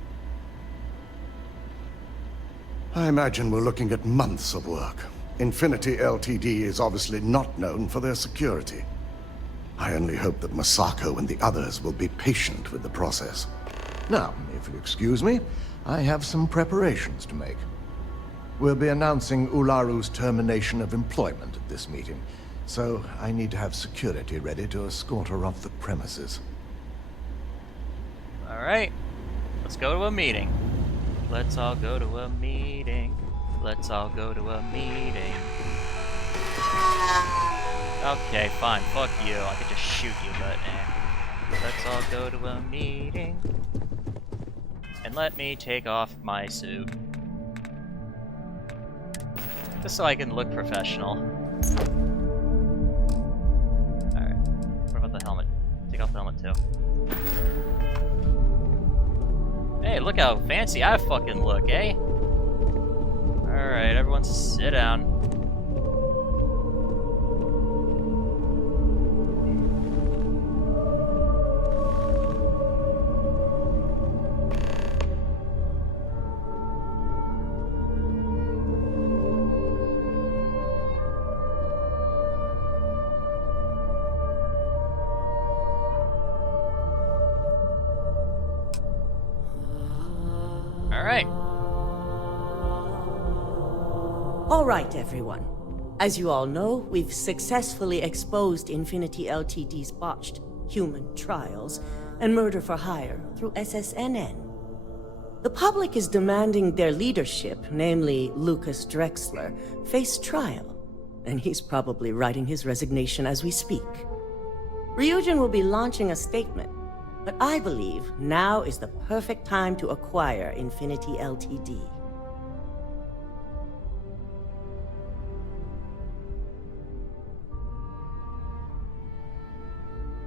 I imagine we're looking at months of work. Infinity Ltd. is obviously not known for their security. I only hope that Masako and the others will be patient with the process. Now, if you excuse me, I have some preparations to make. We'll be announcing Ularu's termination of employment at this meeting, so I need to have security ready to escort her off the premises. Alright, let's go to a meeting. Let's all go to a meeting. Let's all go to a meeting. Okay, fine, fuck you. I could just shoot you, but eh. Let's all go to a meeting. And let me take off my suit. Just so I can look professional. Alright, what about the helmet? Take off the helmet too. Hey, look how fancy I fucking look, eh? Alright, everyone sit down. Alright. All right, everyone. As you all know, we've successfully exposed Infinity Ltd's botched human trials and murder for hire through SSNN. The public is demanding their leadership, namely Lucas Drexler, face trial, and he's probably writing his resignation as we speak. Ryujin will be launching a statement, but I believe now is the perfect time to acquire Infinity Ltd.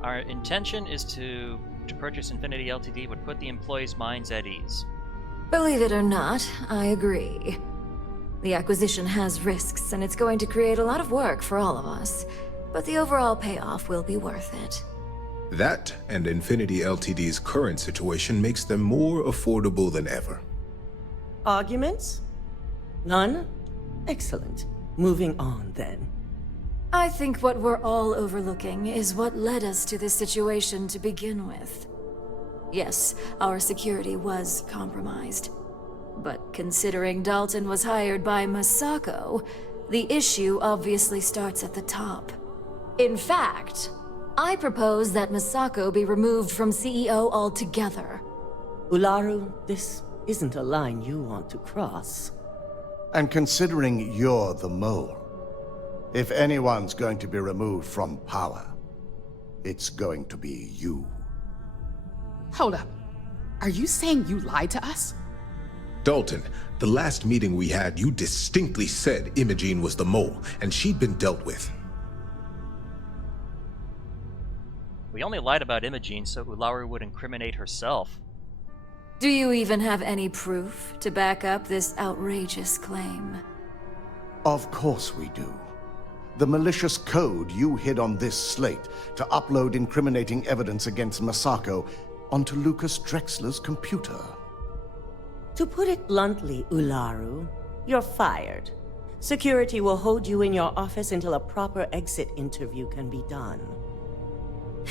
Our intention is to purchase Infinity Ltd. Would put the employees' minds at ease. Believe it or not, I agree. The acquisition has risks, and it's going to create a lot of work for all of us. But the overall payoff will be worth it. That and Infinity Ltd's current situation makes them more affordable than ever. Arguments? None? Excellent. Moving on, then. I think what we're all overlooking is what led us to this situation to begin with. Yes, our security was compromised. But considering Dalton was hired by Masako, the issue obviously starts at the top. In fact, I propose that Masako be removed from CEO altogether. Ularu, this isn't a line you want to cross. And considering you're the mole, if anyone's going to be removed from power, it's going to be you. Hold up. Are you saying you lied to us? Dalton, the last meeting we had, you distinctly said Imogene was the mole, and she'd been dealt with. We only lied about Imogene so Ularu would incriminate herself. Do you even have any proof to back up this outrageous claim? Of course we do. The malicious code you hid on this slate to upload incriminating evidence against Masako onto Lucas Drexler's computer. To put it bluntly, Ularu, you're fired. Security will hold you in your office until a proper exit interview can be done.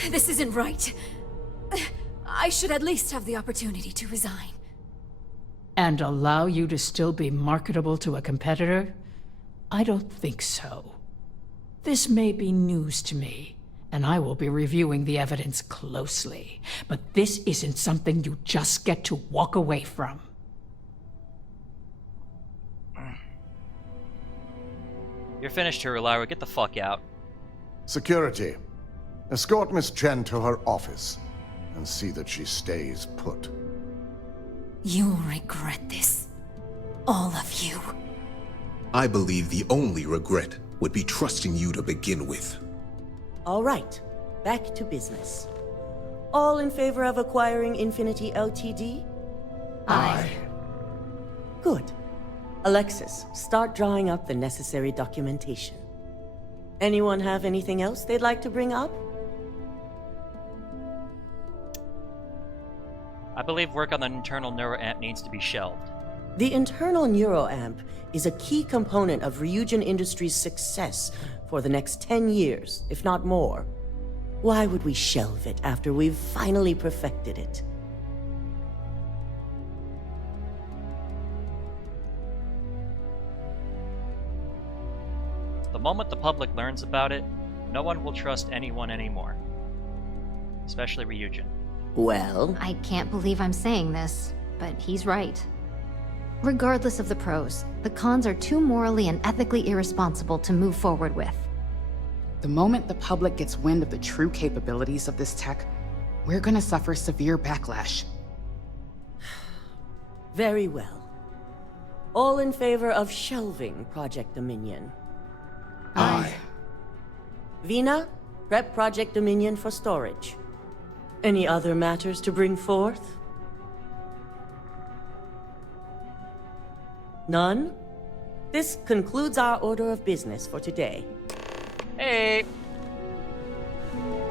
This isn't right. I should at least have the opportunity to resign. And allow you to still be marketable to a competitor? I don't think so. This may be news to me, and I will be reviewing the evidence closely. But this isn't something you just get to walk away from. You're finished here, Ularu. Get the fuck out. Security, escort Miss Chen to her office and see that she stays put. You'll regret this. All of you. I believe the only regret would be trusting you to begin with. All right, back to business. All in favor of acquiring Infinity Ltd? Aye. Good. Alexis, start drawing up the necessary documentation. Anyone have anything else they'd like to bring up? I believe work on the internal neuroamp needs to be shelved. The internal neuroamp is a key component of Ryujin Industries' success for the next 10 years, if not more. Why would we shelve it after we've finally perfected it? The moment the public learns about it, no one will trust anyone anymore. Especially Ryujin. Well? I can't believe I'm saying this, but he's right. Regardless of the pros, the cons are too morally and ethically irresponsible to move forward with. The moment the public gets wind of the true capabilities of this tech, we're gonna suffer severe backlash. Very well. All in favor of shelving Project Dominion? Aye. Vina, prep Project Dominion for storage. Any other matters to bring forth? None? This concludes our order of business for today. Hey!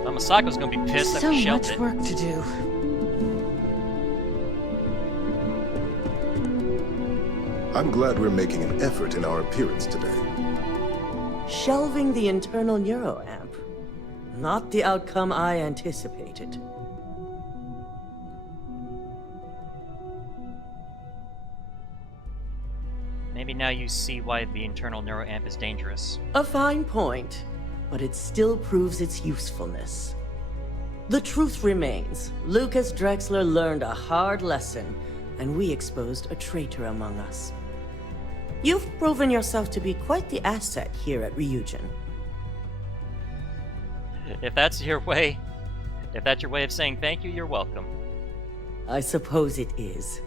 Well, Masako's gonna be pissed that we shelved it. So much work to do. I'm glad we're making an effort in our appearance today. Shelving the internal neuroamp. Not the outcome I anticipated. Maybe now you see why the internal neuroamp is dangerous. A fine point, but it still proves its usefulness. The truth remains, Lucas Drexler learned a hard lesson, and we exposed a traitor among us. You've proven yourself to be quite the asset here at Ryujin. If that's your way of saying thank you, you're welcome. I suppose it is.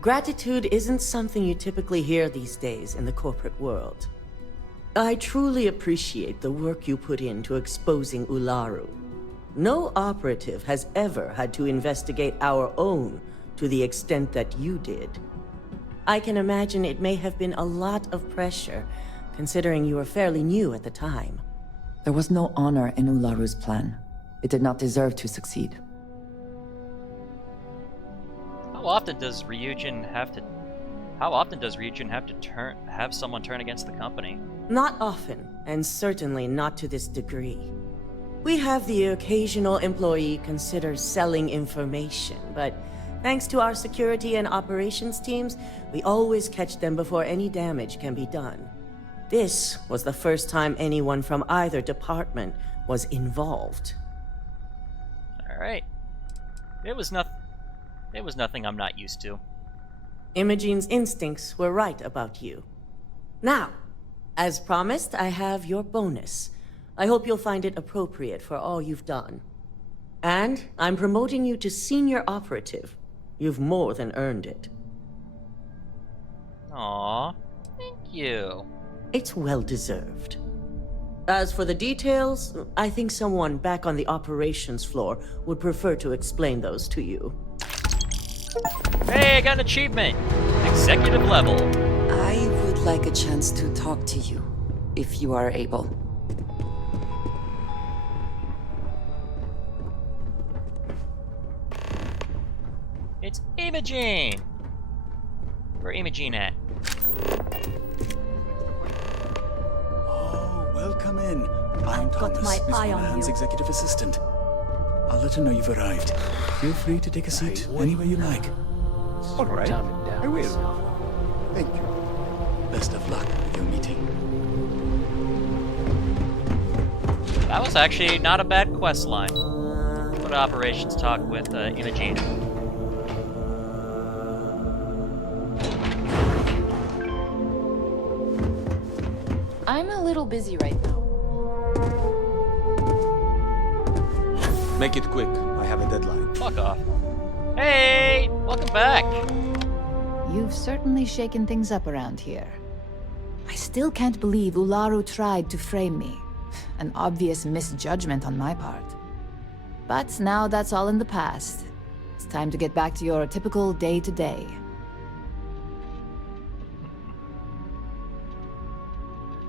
Gratitude isn't something you typically hear these days in the corporate world. I truly appreciate the work you put into exposing Ularu. No operative has ever had to investigate our own to the extent that you did. I can imagine it may have been a lot of pressure, considering you were fairly new at the time. There was no honor in Ularu's plan. It did not deserve to succeed. How often does Ryujin have to have someone turn against the company? Not often, and certainly not to this degree. We have the occasional employee consider selling information, but thanks to our security and operations teams, we always catch them before any damage can be done. This was the first time anyone from either department was involved. Alright. It was nothing I'm not used to. Imogene's instincts were right about you. Now, as promised, I have your bonus. I hope you'll find it appropriate for all you've done. And I'm promoting you to senior operative. You've more than earned it. Aww, thank you. It's well deserved. As for the details, I think someone back on the operations floor would prefer to explain those to you. Hey, I got an achievement! Executive level. I would like a chance to talk to you, if you are able. It's Imogene! Where Imogene at? Welcome in. I'm got Thomas, my Miss eye on Monahan's you. executive assistant. I'll let her know you've arrived. Feel free to take a seat anywhere you like. All right, I will. Thank you. Best of luck with your meeting. That was actually not a bad quest line. Go to operations talk with Imogene. I'm a little busy right now. Make it quick. I have a deadline. Fuck off. Hey! Welcome back! You've certainly shaken things up around here. I still can't believe Ularu tried to frame me. An obvious misjudgment on my part. But now that's all in the past. It's time to get back to your typical day-to-day.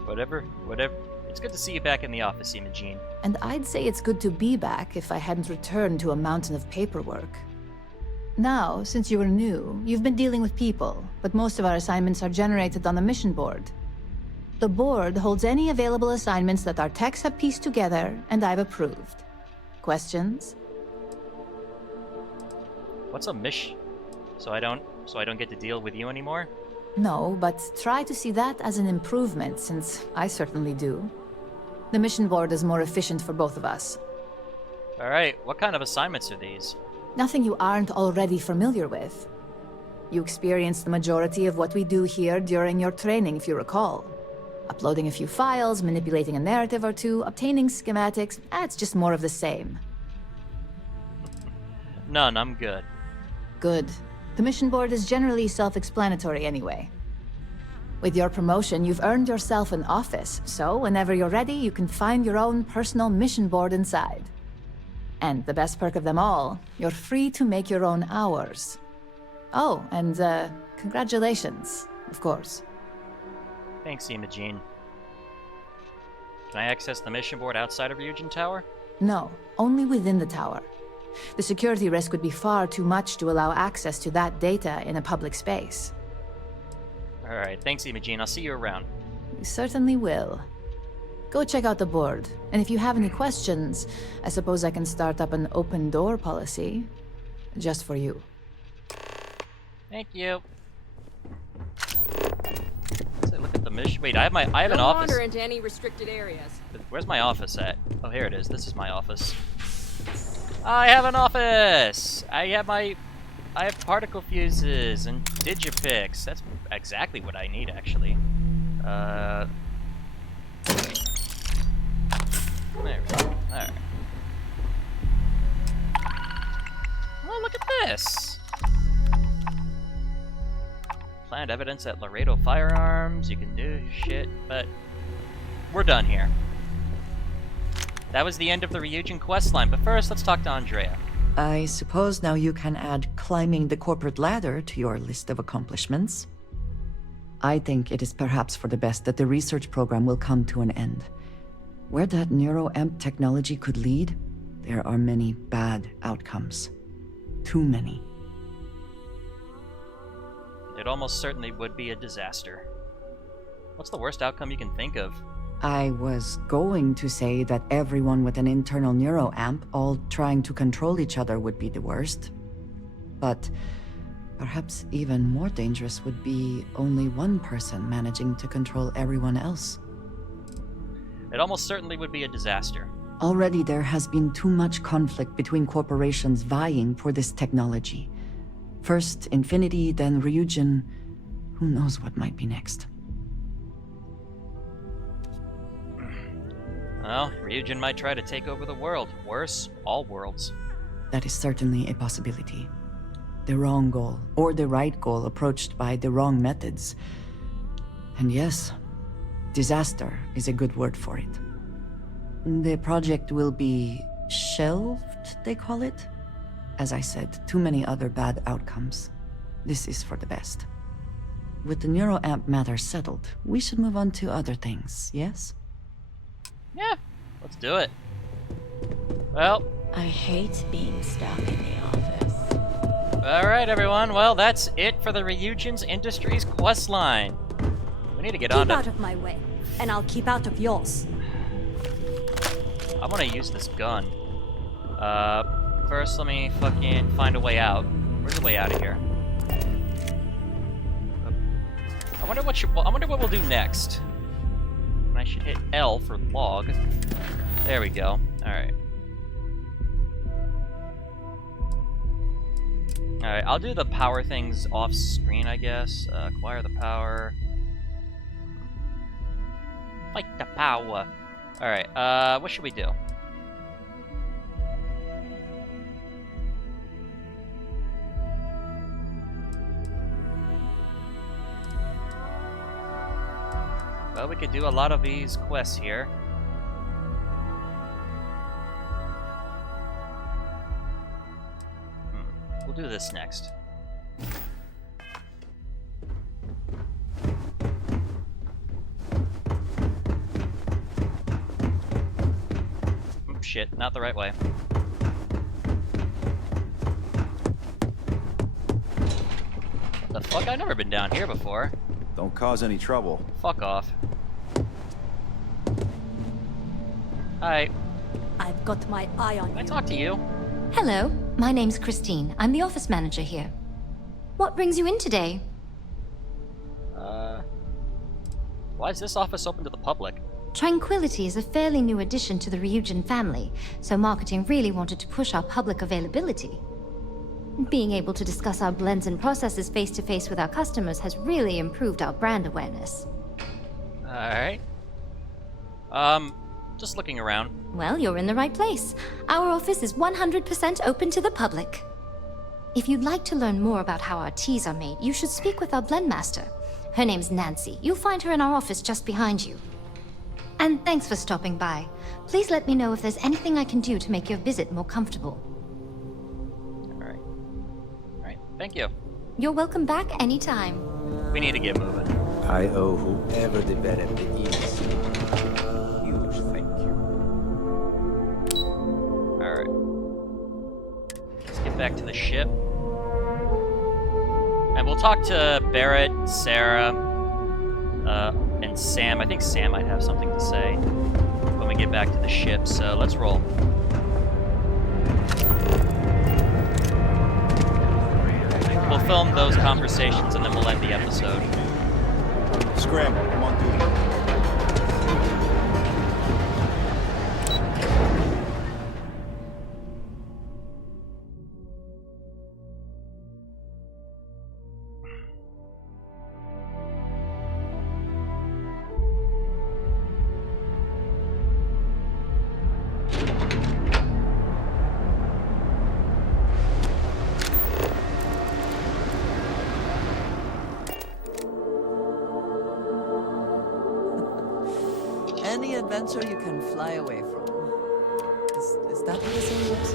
Whatever. It's good to see you back in the office, Imogene. And I'd say it's good to be back if I hadn't returned to a mountain of paperwork. Now, since you were new, you've been dealing with people, but most of our assignments are generated on the mission board. The board holds any available assignments that our techs have pieced together, and I've approved. Questions? What's a mission? So I don't get to deal with you anymore? No, but try to see that as an improvement, since I certainly do. The mission board is more efficient for both of us. Alright, what kind of assignments are these? Nothing you aren't already familiar with. You experienced the majority of what we do here during your training, if you recall. Uploading a few files, manipulating a narrative or two, obtaining schematics, it's just more of the same. None, I'm good. Good. The mission board is generally self-explanatory anyway. With your promotion, you've earned yourself an office, so whenever you're ready, you can find your own personal mission board inside. And the best perk of them all, you're free to make your own hours. Oh, and congratulations, of course. Thanks, Imogene. Can I access the mission board outside of Ryujin Tower? No, only within the tower. The security risk would be far too much to allow access to that data in a public space. Alright, thanks, Imogene. I'll see you around. You certainly will. Go check out the board, and if you have any questions, I suppose I can start up an open door policy. Just for you. Thank you. Let's look at the mission. Wait, I have an office. Don't wander into any restricted areas. Where's my office at? Oh, here it is. This is my office. I have an office! I have particle fuses and digipix. That's exactly what I need, actually. There we go. Alright. Oh, look at this! Planned evidence at Laredo Firearms. You can do shit, but we're done here. That was the end of the Ryujin questline, but first, let's talk to Andrea. I suppose now you can add climbing the corporate ladder to your list of accomplishments. I think it is perhaps for the best that the research program will come to an end. Where that neuroamp technology could lead, there are many bad outcomes. Too many. It almost certainly would be a disaster. What's the worst outcome you can think of? I was going to say that everyone with an internal neuroamp all trying to control each other would be the worst. But perhaps even more dangerous would be only one person managing to control everyone else. It almost certainly would be a disaster. Already there has been too much conflict between corporations vying for this technology. First Infinity, then Ryujin. Who knows what might be next? Well, Ryujin might try to take over the world. Worse, all worlds. That is certainly a possibility. The wrong goal, or the right goal approached by the wrong methods. And yes, disaster is a good word for it. The project will be shelved, they call it? As I said, too many other bad outcomes. This is for the best. With the neuroamp matter settled, we should move on to other things, yes? Yeah, let's do it. Well, I hate being stuck in the office. Alright, everyone. Well, that's it for the Ryujin's Industries questline. We need to get on to... Keep out of my way, and I'll keep out of yours. I want to use this gun. First, let me fucking find a way out. Where's the way out of here? I wonder what we'll do next. I should hit L for log. There we go. Alright. Alright, I'll do the power things off screen, I guess. Acquire the power. Fight the power. Alright, what should we do? Well, we could do a lot of these quests here. We'll do this next. Oops, shit, not the right way. What the fuck? I've never been down here before. Don't cause any trouble. Fuck off. Hi. I've got my eye on you. Can I talk to you? Hello, my name's Christine. I'm the office manager here. What brings you in today? Why is this office open to the public? Tranquility is a fairly new addition to the Ryujin family, so marketing really wanted to push our public availability. Being able to discuss our blends and processes face-to-face with our customers has really improved our brand awareness. Alright. Just looking around. Well, you're in the right place. Our office is 100% open to the public. If you'd like to learn more about how our teas are made, you should speak with our blend master. Her name's Nancy. You'll find her in our office just behind you. And thanks for stopping by. Please let me know if there's anything I can do to make your visit more comfortable. Alright, thank you. You're welcome back anytime. We need to get moving. I owe whoever developed the EDC a huge thank you. Alright. Let's get back to the ship. And we'll talk to Barrett, Sarah, and Sam. I think Sam might have something to say when we get back to the ship, so let's roll. We'll film those conversations and then we'll end the episode. Scramble, I'm on duty. Any adventure you can fly away from. Is that what the saying was?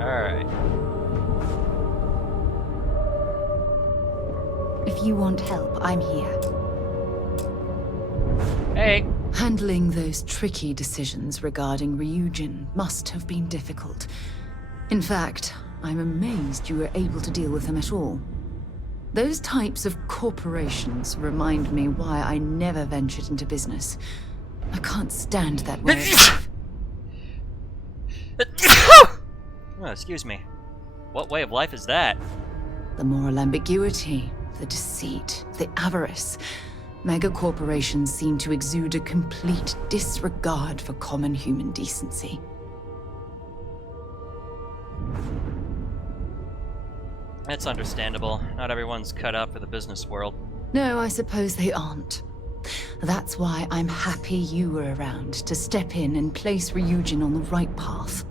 Alright. If you want help, I'm here. Hey! Handling those tricky decisions regarding Ryujin must have been difficult. In fact, I'm amazed you were able to deal with them at all. Those types of corporations remind me why I never ventured into business. I can't stand that way. Oh, excuse me. What way of life is that? The moral ambiguity, the deceit, the avarice. Mega corporations seem to exude a complete disregard for common human decency. It's understandable. Not everyone's cut out for the business world. No, I suppose they aren't. That's why I'm happy you were around to step in and place Ryujin on the right path.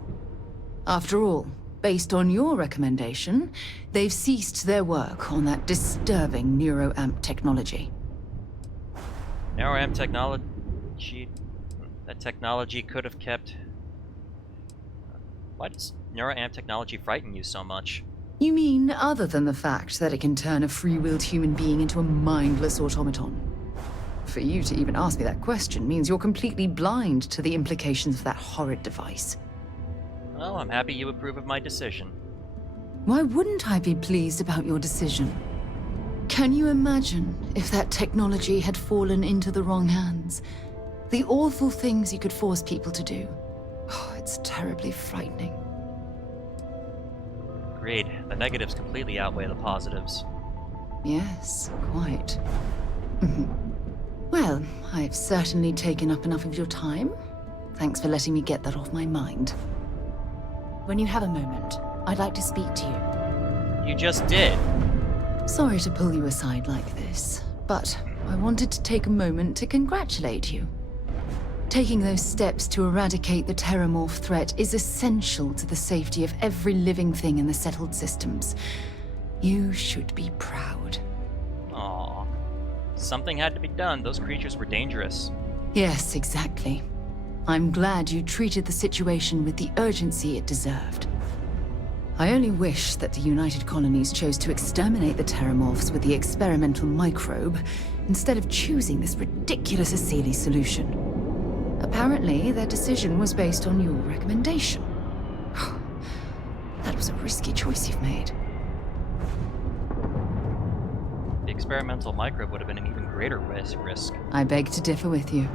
After all, based on your recommendation, they've ceased their work on that disturbing neuroamp technology. Neuroamp technology... That technology could have kept... Why does neuroamp technology frighten you so much? You mean other than the fact that it can turn a free-willed human being into a mindless automaton? For you to even ask me that question means you're completely blind to the implications of that horrid device. Well, I'm happy you approve of my decision. Why wouldn't I be pleased about your decision? Can you imagine if that technology had fallen into the wrong hands? The awful things you could force people to do. Oh, it's terribly frightening. Agreed. The negatives completely outweigh the positives. Yes, quite. Well, I've certainly taken up enough of your time. Thanks for letting me get that off my mind. When you have a moment, I'd like to speak to you. You just did. Sorry to pull you aside like this, but I wanted to take a moment to congratulate you. Taking those steps to eradicate the Terramorph threat is essential to the safety of every living thing in the settled systems. You should be proud. Aww. Something had to be done. Those creatures were dangerous. Yes, exactly. I'm glad you treated the situation with the urgency it deserved. I only wish that the United Colonies chose to exterminate the Terramorphs with the experimental microbe, instead of choosing this ridiculous Asili solution. Apparently, their decision was based on your recommendation. That was a risky choice you've made. The experimental microbe would have been an even greater risk. I beg to differ with you.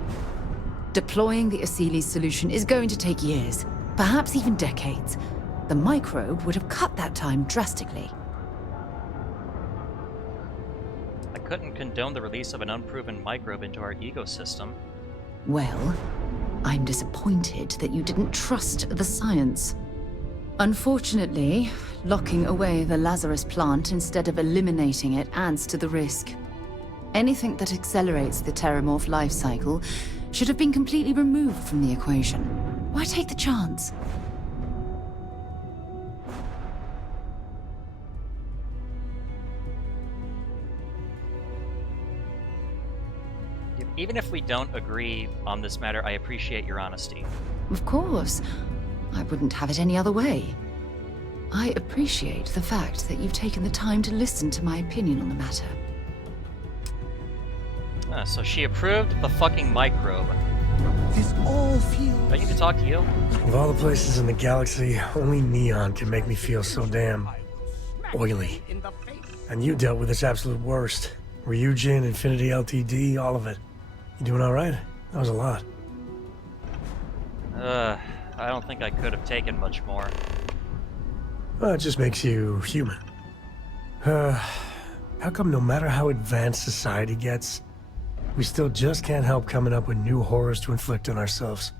Deploying the Asili solution is going to take years, perhaps even decades. The microbe would have cut that time drastically. I couldn't condone the release of an unproven microbe into our ecosystem. Well, I'm disappointed that you didn't trust the science. Unfortunately, locking away the Lazarus plant instead of eliminating it adds to the risk. Anything that accelerates the Terramorph life cycle should have been completely removed from the equation. Why take the chance? Even if we don't agree on this matter, I appreciate your honesty. Of course. I wouldn't have it any other way. I appreciate the fact that you've taken the time to listen to my opinion on the matter. So she approved the fucking microbe. This all feels... Do I need to talk to you? Of all the places in the galaxy, only Neon can make me feel so damn oily. And you dealt with its absolute worst. Ryujin, Infinity LTD, all of it. You doing all right? That was a lot. I don't think I could have taken much more. Well, it just makes you human. How come no matter how advanced society gets, we still just can't help coming up with new horrors to inflict on ourselves?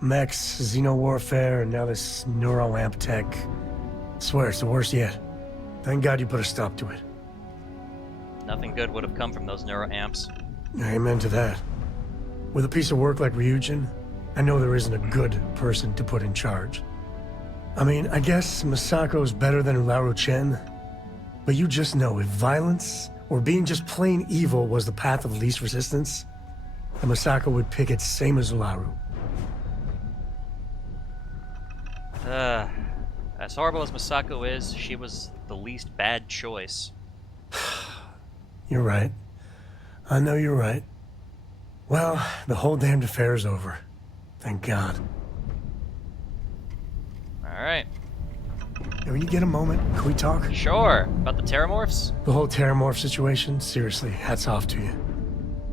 Mechs, xeno-warfare, and now this neuroamp tech. I swear, it's the worst yet. Thank God you put a stop to it. Nothing good would have come from those neuroamps. Amen to that. With a piece of work like Ryujin, I know there isn't a good person to put in charge. I mean, I guess Masako's better than Ularu Chen, but you just know if violence or being just plain evil was the path of least resistance, then Masako would pick it same as Ularu. As horrible as Masako is, she was the least bad choice. You're right. I know you're right. Well, the whole damned affair is over. Thank God. Alright. Hey, when you get a moment, can we talk? Sure. About the Terramorphs? The whole Terramorph situation, seriously, hats off to you.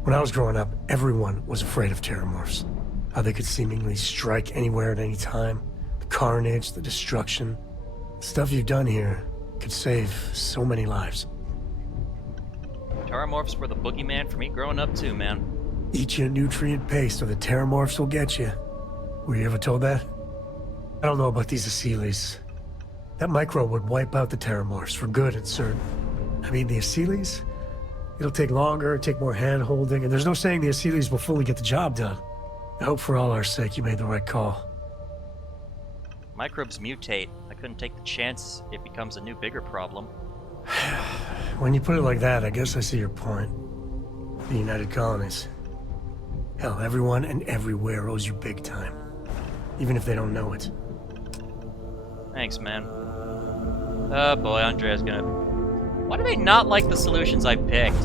When I was growing up, everyone was afraid of Terramorphs. How they could seemingly strike anywhere at any time. The carnage, the destruction. The stuff you've done here could save so many lives. Terramorphs were the boogeyman for me growing up too, man. Eat you a nutrient paste or the Terramorphs will get you. Were you ever told that? I don't know about these Asilis. That microbe would wipe out the Terramorphs for good, it's certain. I mean, the Asilis? It'll take longer, take more hand-holding, and there's no saying the Asilis will fully get the job done. I hope for all our sake you made the right call. Microbes mutate. I couldn't take the chance it becomes a new, bigger problem. When you put it like that, I guess I see your point. The United Colonies. Hell, everyone and everywhere owes you big time. Even if they don't know it. Thanks, man. Oh boy, Andrea's gonna... Why do they not like the solutions I picked?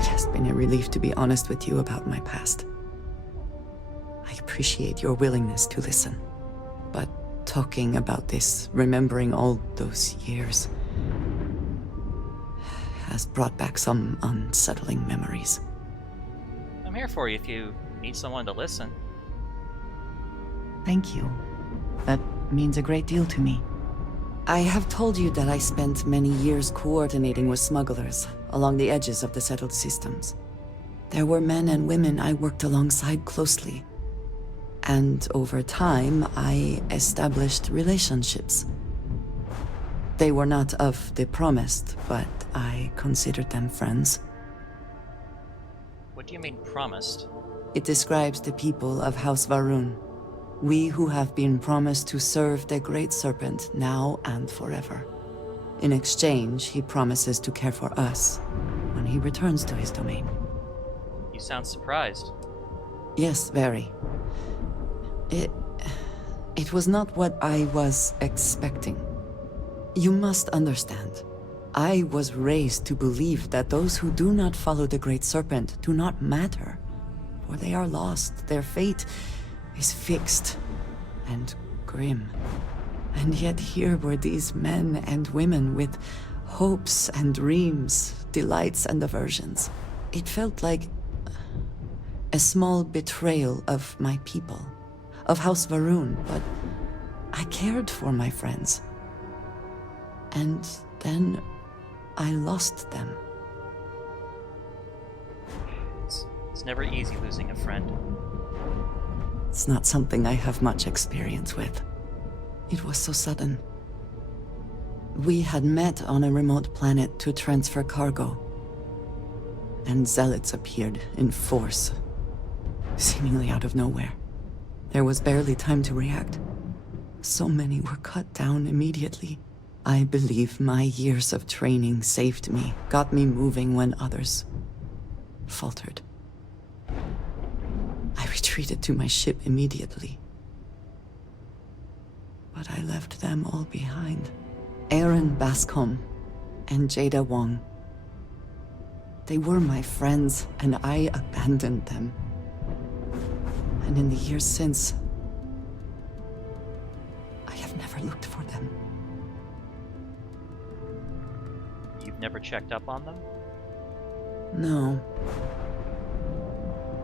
It has been a relief to be honest with you about my past. I appreciate your willingness to listen. but talking about this, remembering all those years, has brought back some unsettling memories. I'm here for you if you need someone to listen. Thank you. That means a great deal to me. I have told you that I spent many years coordinating with smugglers along the edges of the settled systems. There were men and women I worked alongside closely. And over time, I established relationships. They were not of the promised, but I considered them friends. What do you mean, promised? It describes the people of House Varun. We who have been promised to serve the Great Serpent now and forever. In exchange, he promises to care for us when he returns to his domain. You sound surprised. Yes, very. It was not what I was expecting. You must understand. I was raised to believe that those who do not follow the Great Serpent do not matter, for they are lost. Their fate is fixed and grim. And yet here were these men and women with hopes and dreams, delights and aversions. It felt like a small betrayal of my people, of House Varun, but I cared for my friends. And then I lost them. It's never easy losing a friend. It's not something I have much experience with. It was so sudden. We had met on a remote planet to transfer cargo. And zealots appeared in force, seemingly out of nowhere. There was barely time to react. So many were cut down immediately. I believe my years of training saved me, got me moving when others faltered. I retreated to my ship immediately. But I left them all behind. Aaron Bascom and Jada Wong. They were my friends, and I abandoned them. And in the years since, I have never looked for them. You've never checked up on them? No.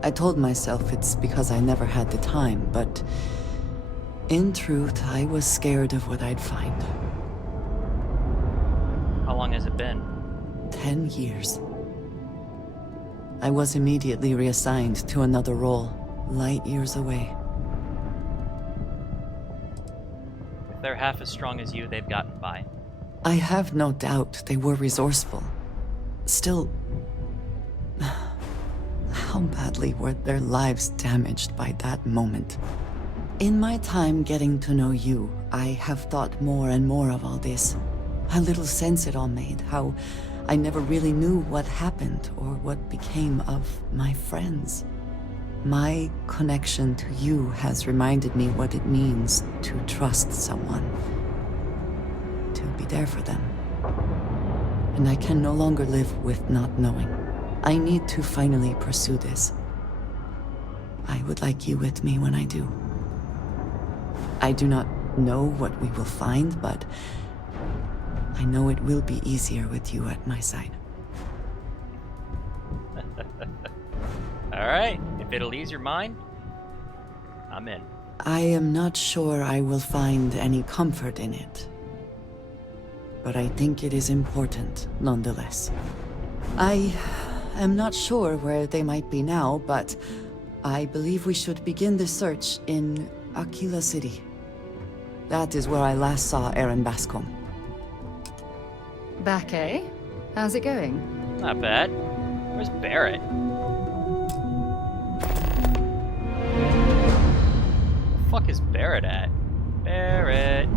I told myself it's because I never had the time, but in truth, I was scared of what I'd find. How long has it been? 10 years. I was immediately reassigned to another role, light years away. If they're half as strong as you, they've gotten by. I have no doubt they were resourceful. Still, how badly were their lives damaged by that moment? In my time getting to know you, I have thought more and more of all this. How little sense it all made, how I never really knew what happened or what became of my friends. My connection to you has reminded me what it means to trust someone, to be there for them. And I can no longer live with not knowing. I need to finally pursue this. I would like you with me when I do. I do not know what we will find, but I know it will be easier with you at my side. Alright, if it'll ease your mind, I'm in. I am not sure I will find any comfort in it, but I think it is important nonetheless. I am not sure where they might be now, but I believe we should begin the search in Aquila City. That is where I last saw Aaron Bascom. Back, eh? How's it going? Not bad. Where's Barrett? The fuck is Barrett at? Barrett.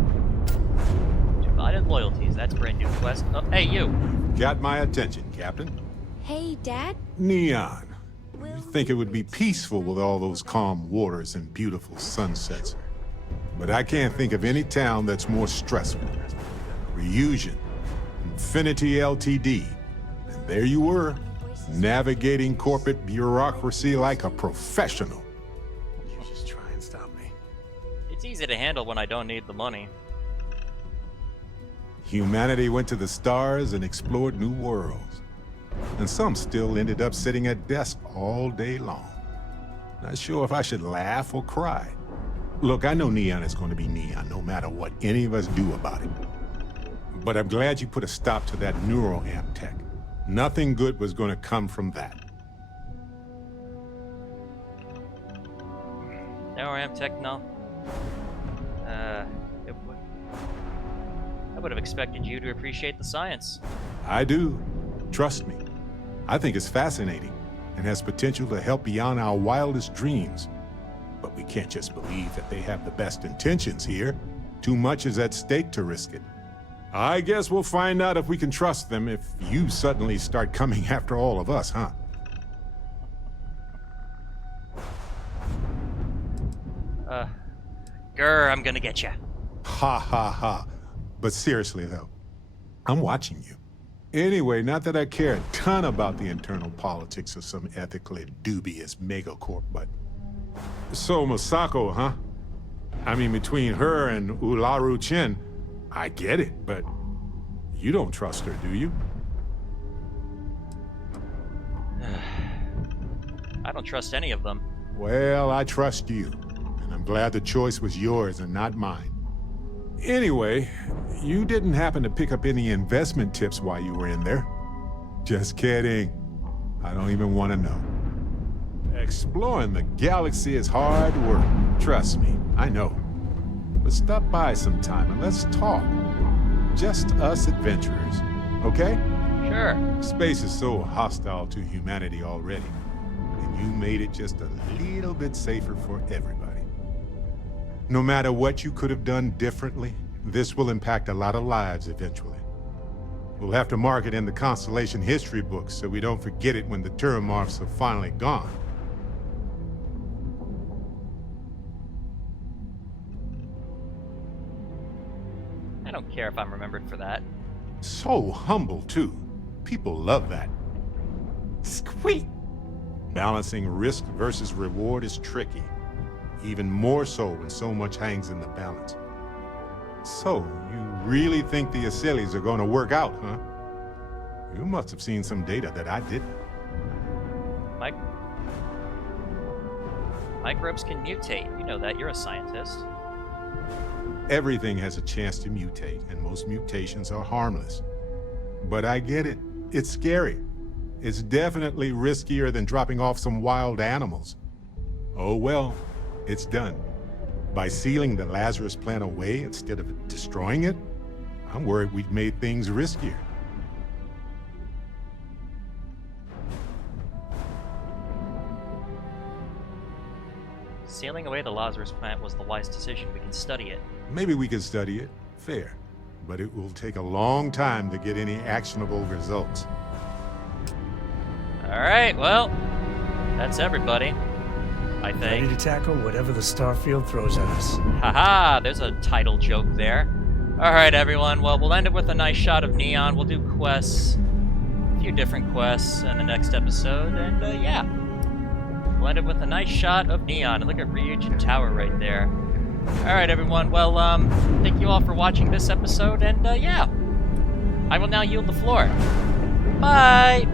Divided loyalties, that's brand new quest. Oh, hey, you! Got my attention, Captain. Hey, Dad? Neon. You think it would be peaceful with all those calm waters and beautiful sunsets. But I can't think of any town that's more stressful. Reunion. Infinity Ltd. And there you were, navigating corporate bureaucracy like a professional. You just try and stop me. It's easy easy to handle when I don't need the money. Humanity went to the stars and explored new worlds. And some still ended up sitting at desks all day long. Not sure if I should laugh or cry. Look, I know Neon is going to be Neon, no matter what any of us do about it. But I'm glad you put a stop to that neuroamp tech. Nothing good was going to come from that. Neuroamp tech, no. I would have expected you to appreciate the science. I do. Trust me. I think it's fascinating and has potential to help beyond our wildest dreams. But we can't just believe that they have the best intentions here. Too much is at stake to risk it. I guess we'll find out if we can trust them if you suddenly start coming after all of us, huh? Grr, I'm gonna get you. Ha ha ha. But seriously though, I'm watching you. Anyway, not that I care a ton about the internal politics of some ethically dubious megacorp, but... So, Masako, huh? I mean, between her and Ularu Chen, I get it, but you don't trust her, do you? I don't trust any of them. Well, I trust you, and I'm glad the choice was yours and not mine. Anyway, you didn't happen to pick up any investment tips while you were in there? Just kidding. I don't even want to know. Exploring the galaxy is hard work. Trust me, I know. But stop by sometime and let's talk. Just us adventurers, okay? Sure. Space is so hostile to humanity already, and you made it just a little bit safer for everybody. No matter what you could have done differently, this will impact a lot of lives eventually. We'll have to mark it in the Constellation history books so we don't forget it when the Terramorphs are finally gone. I don't care if I'm remembered for that. So humble, too. People love that. Squeak! Balancing risk versus reward is tricky. Even more so when so much hangs in the balance. So, you really think the Acilis are going to work out, huh? You must have seen some data that I didn't. Microbes can mutate. You know that. You're a scientist. Everything has a chance to mutate, and most mutations are harmless. But I get it. It's scary. It's definitely riskier than dropping off some wild animals. Oh well, it's done. By sealing the Lazarus plant away instead of destroying it, I'm worried we've made things riskier. Sealing away the Lazarus plant was the wise decision. We can study it. Maybe we can study it, fair. But it will take a long time to get any actionable results. Alright, well, that's everybody, I think. Ready to tackle whatever the Starfield throws at us. Haha, there's a title joke there. Alright, everyone, well, we'll end it with a nice shot of Neon. We'll do quests, a few different quests in the next episode, and yeah. We'll end it with a nice shot of Neon, and look at Ryujin Tower right there. Alright, everyone, well, thank you all for watching this episode, and yeah. I will now yield the floor. Bye!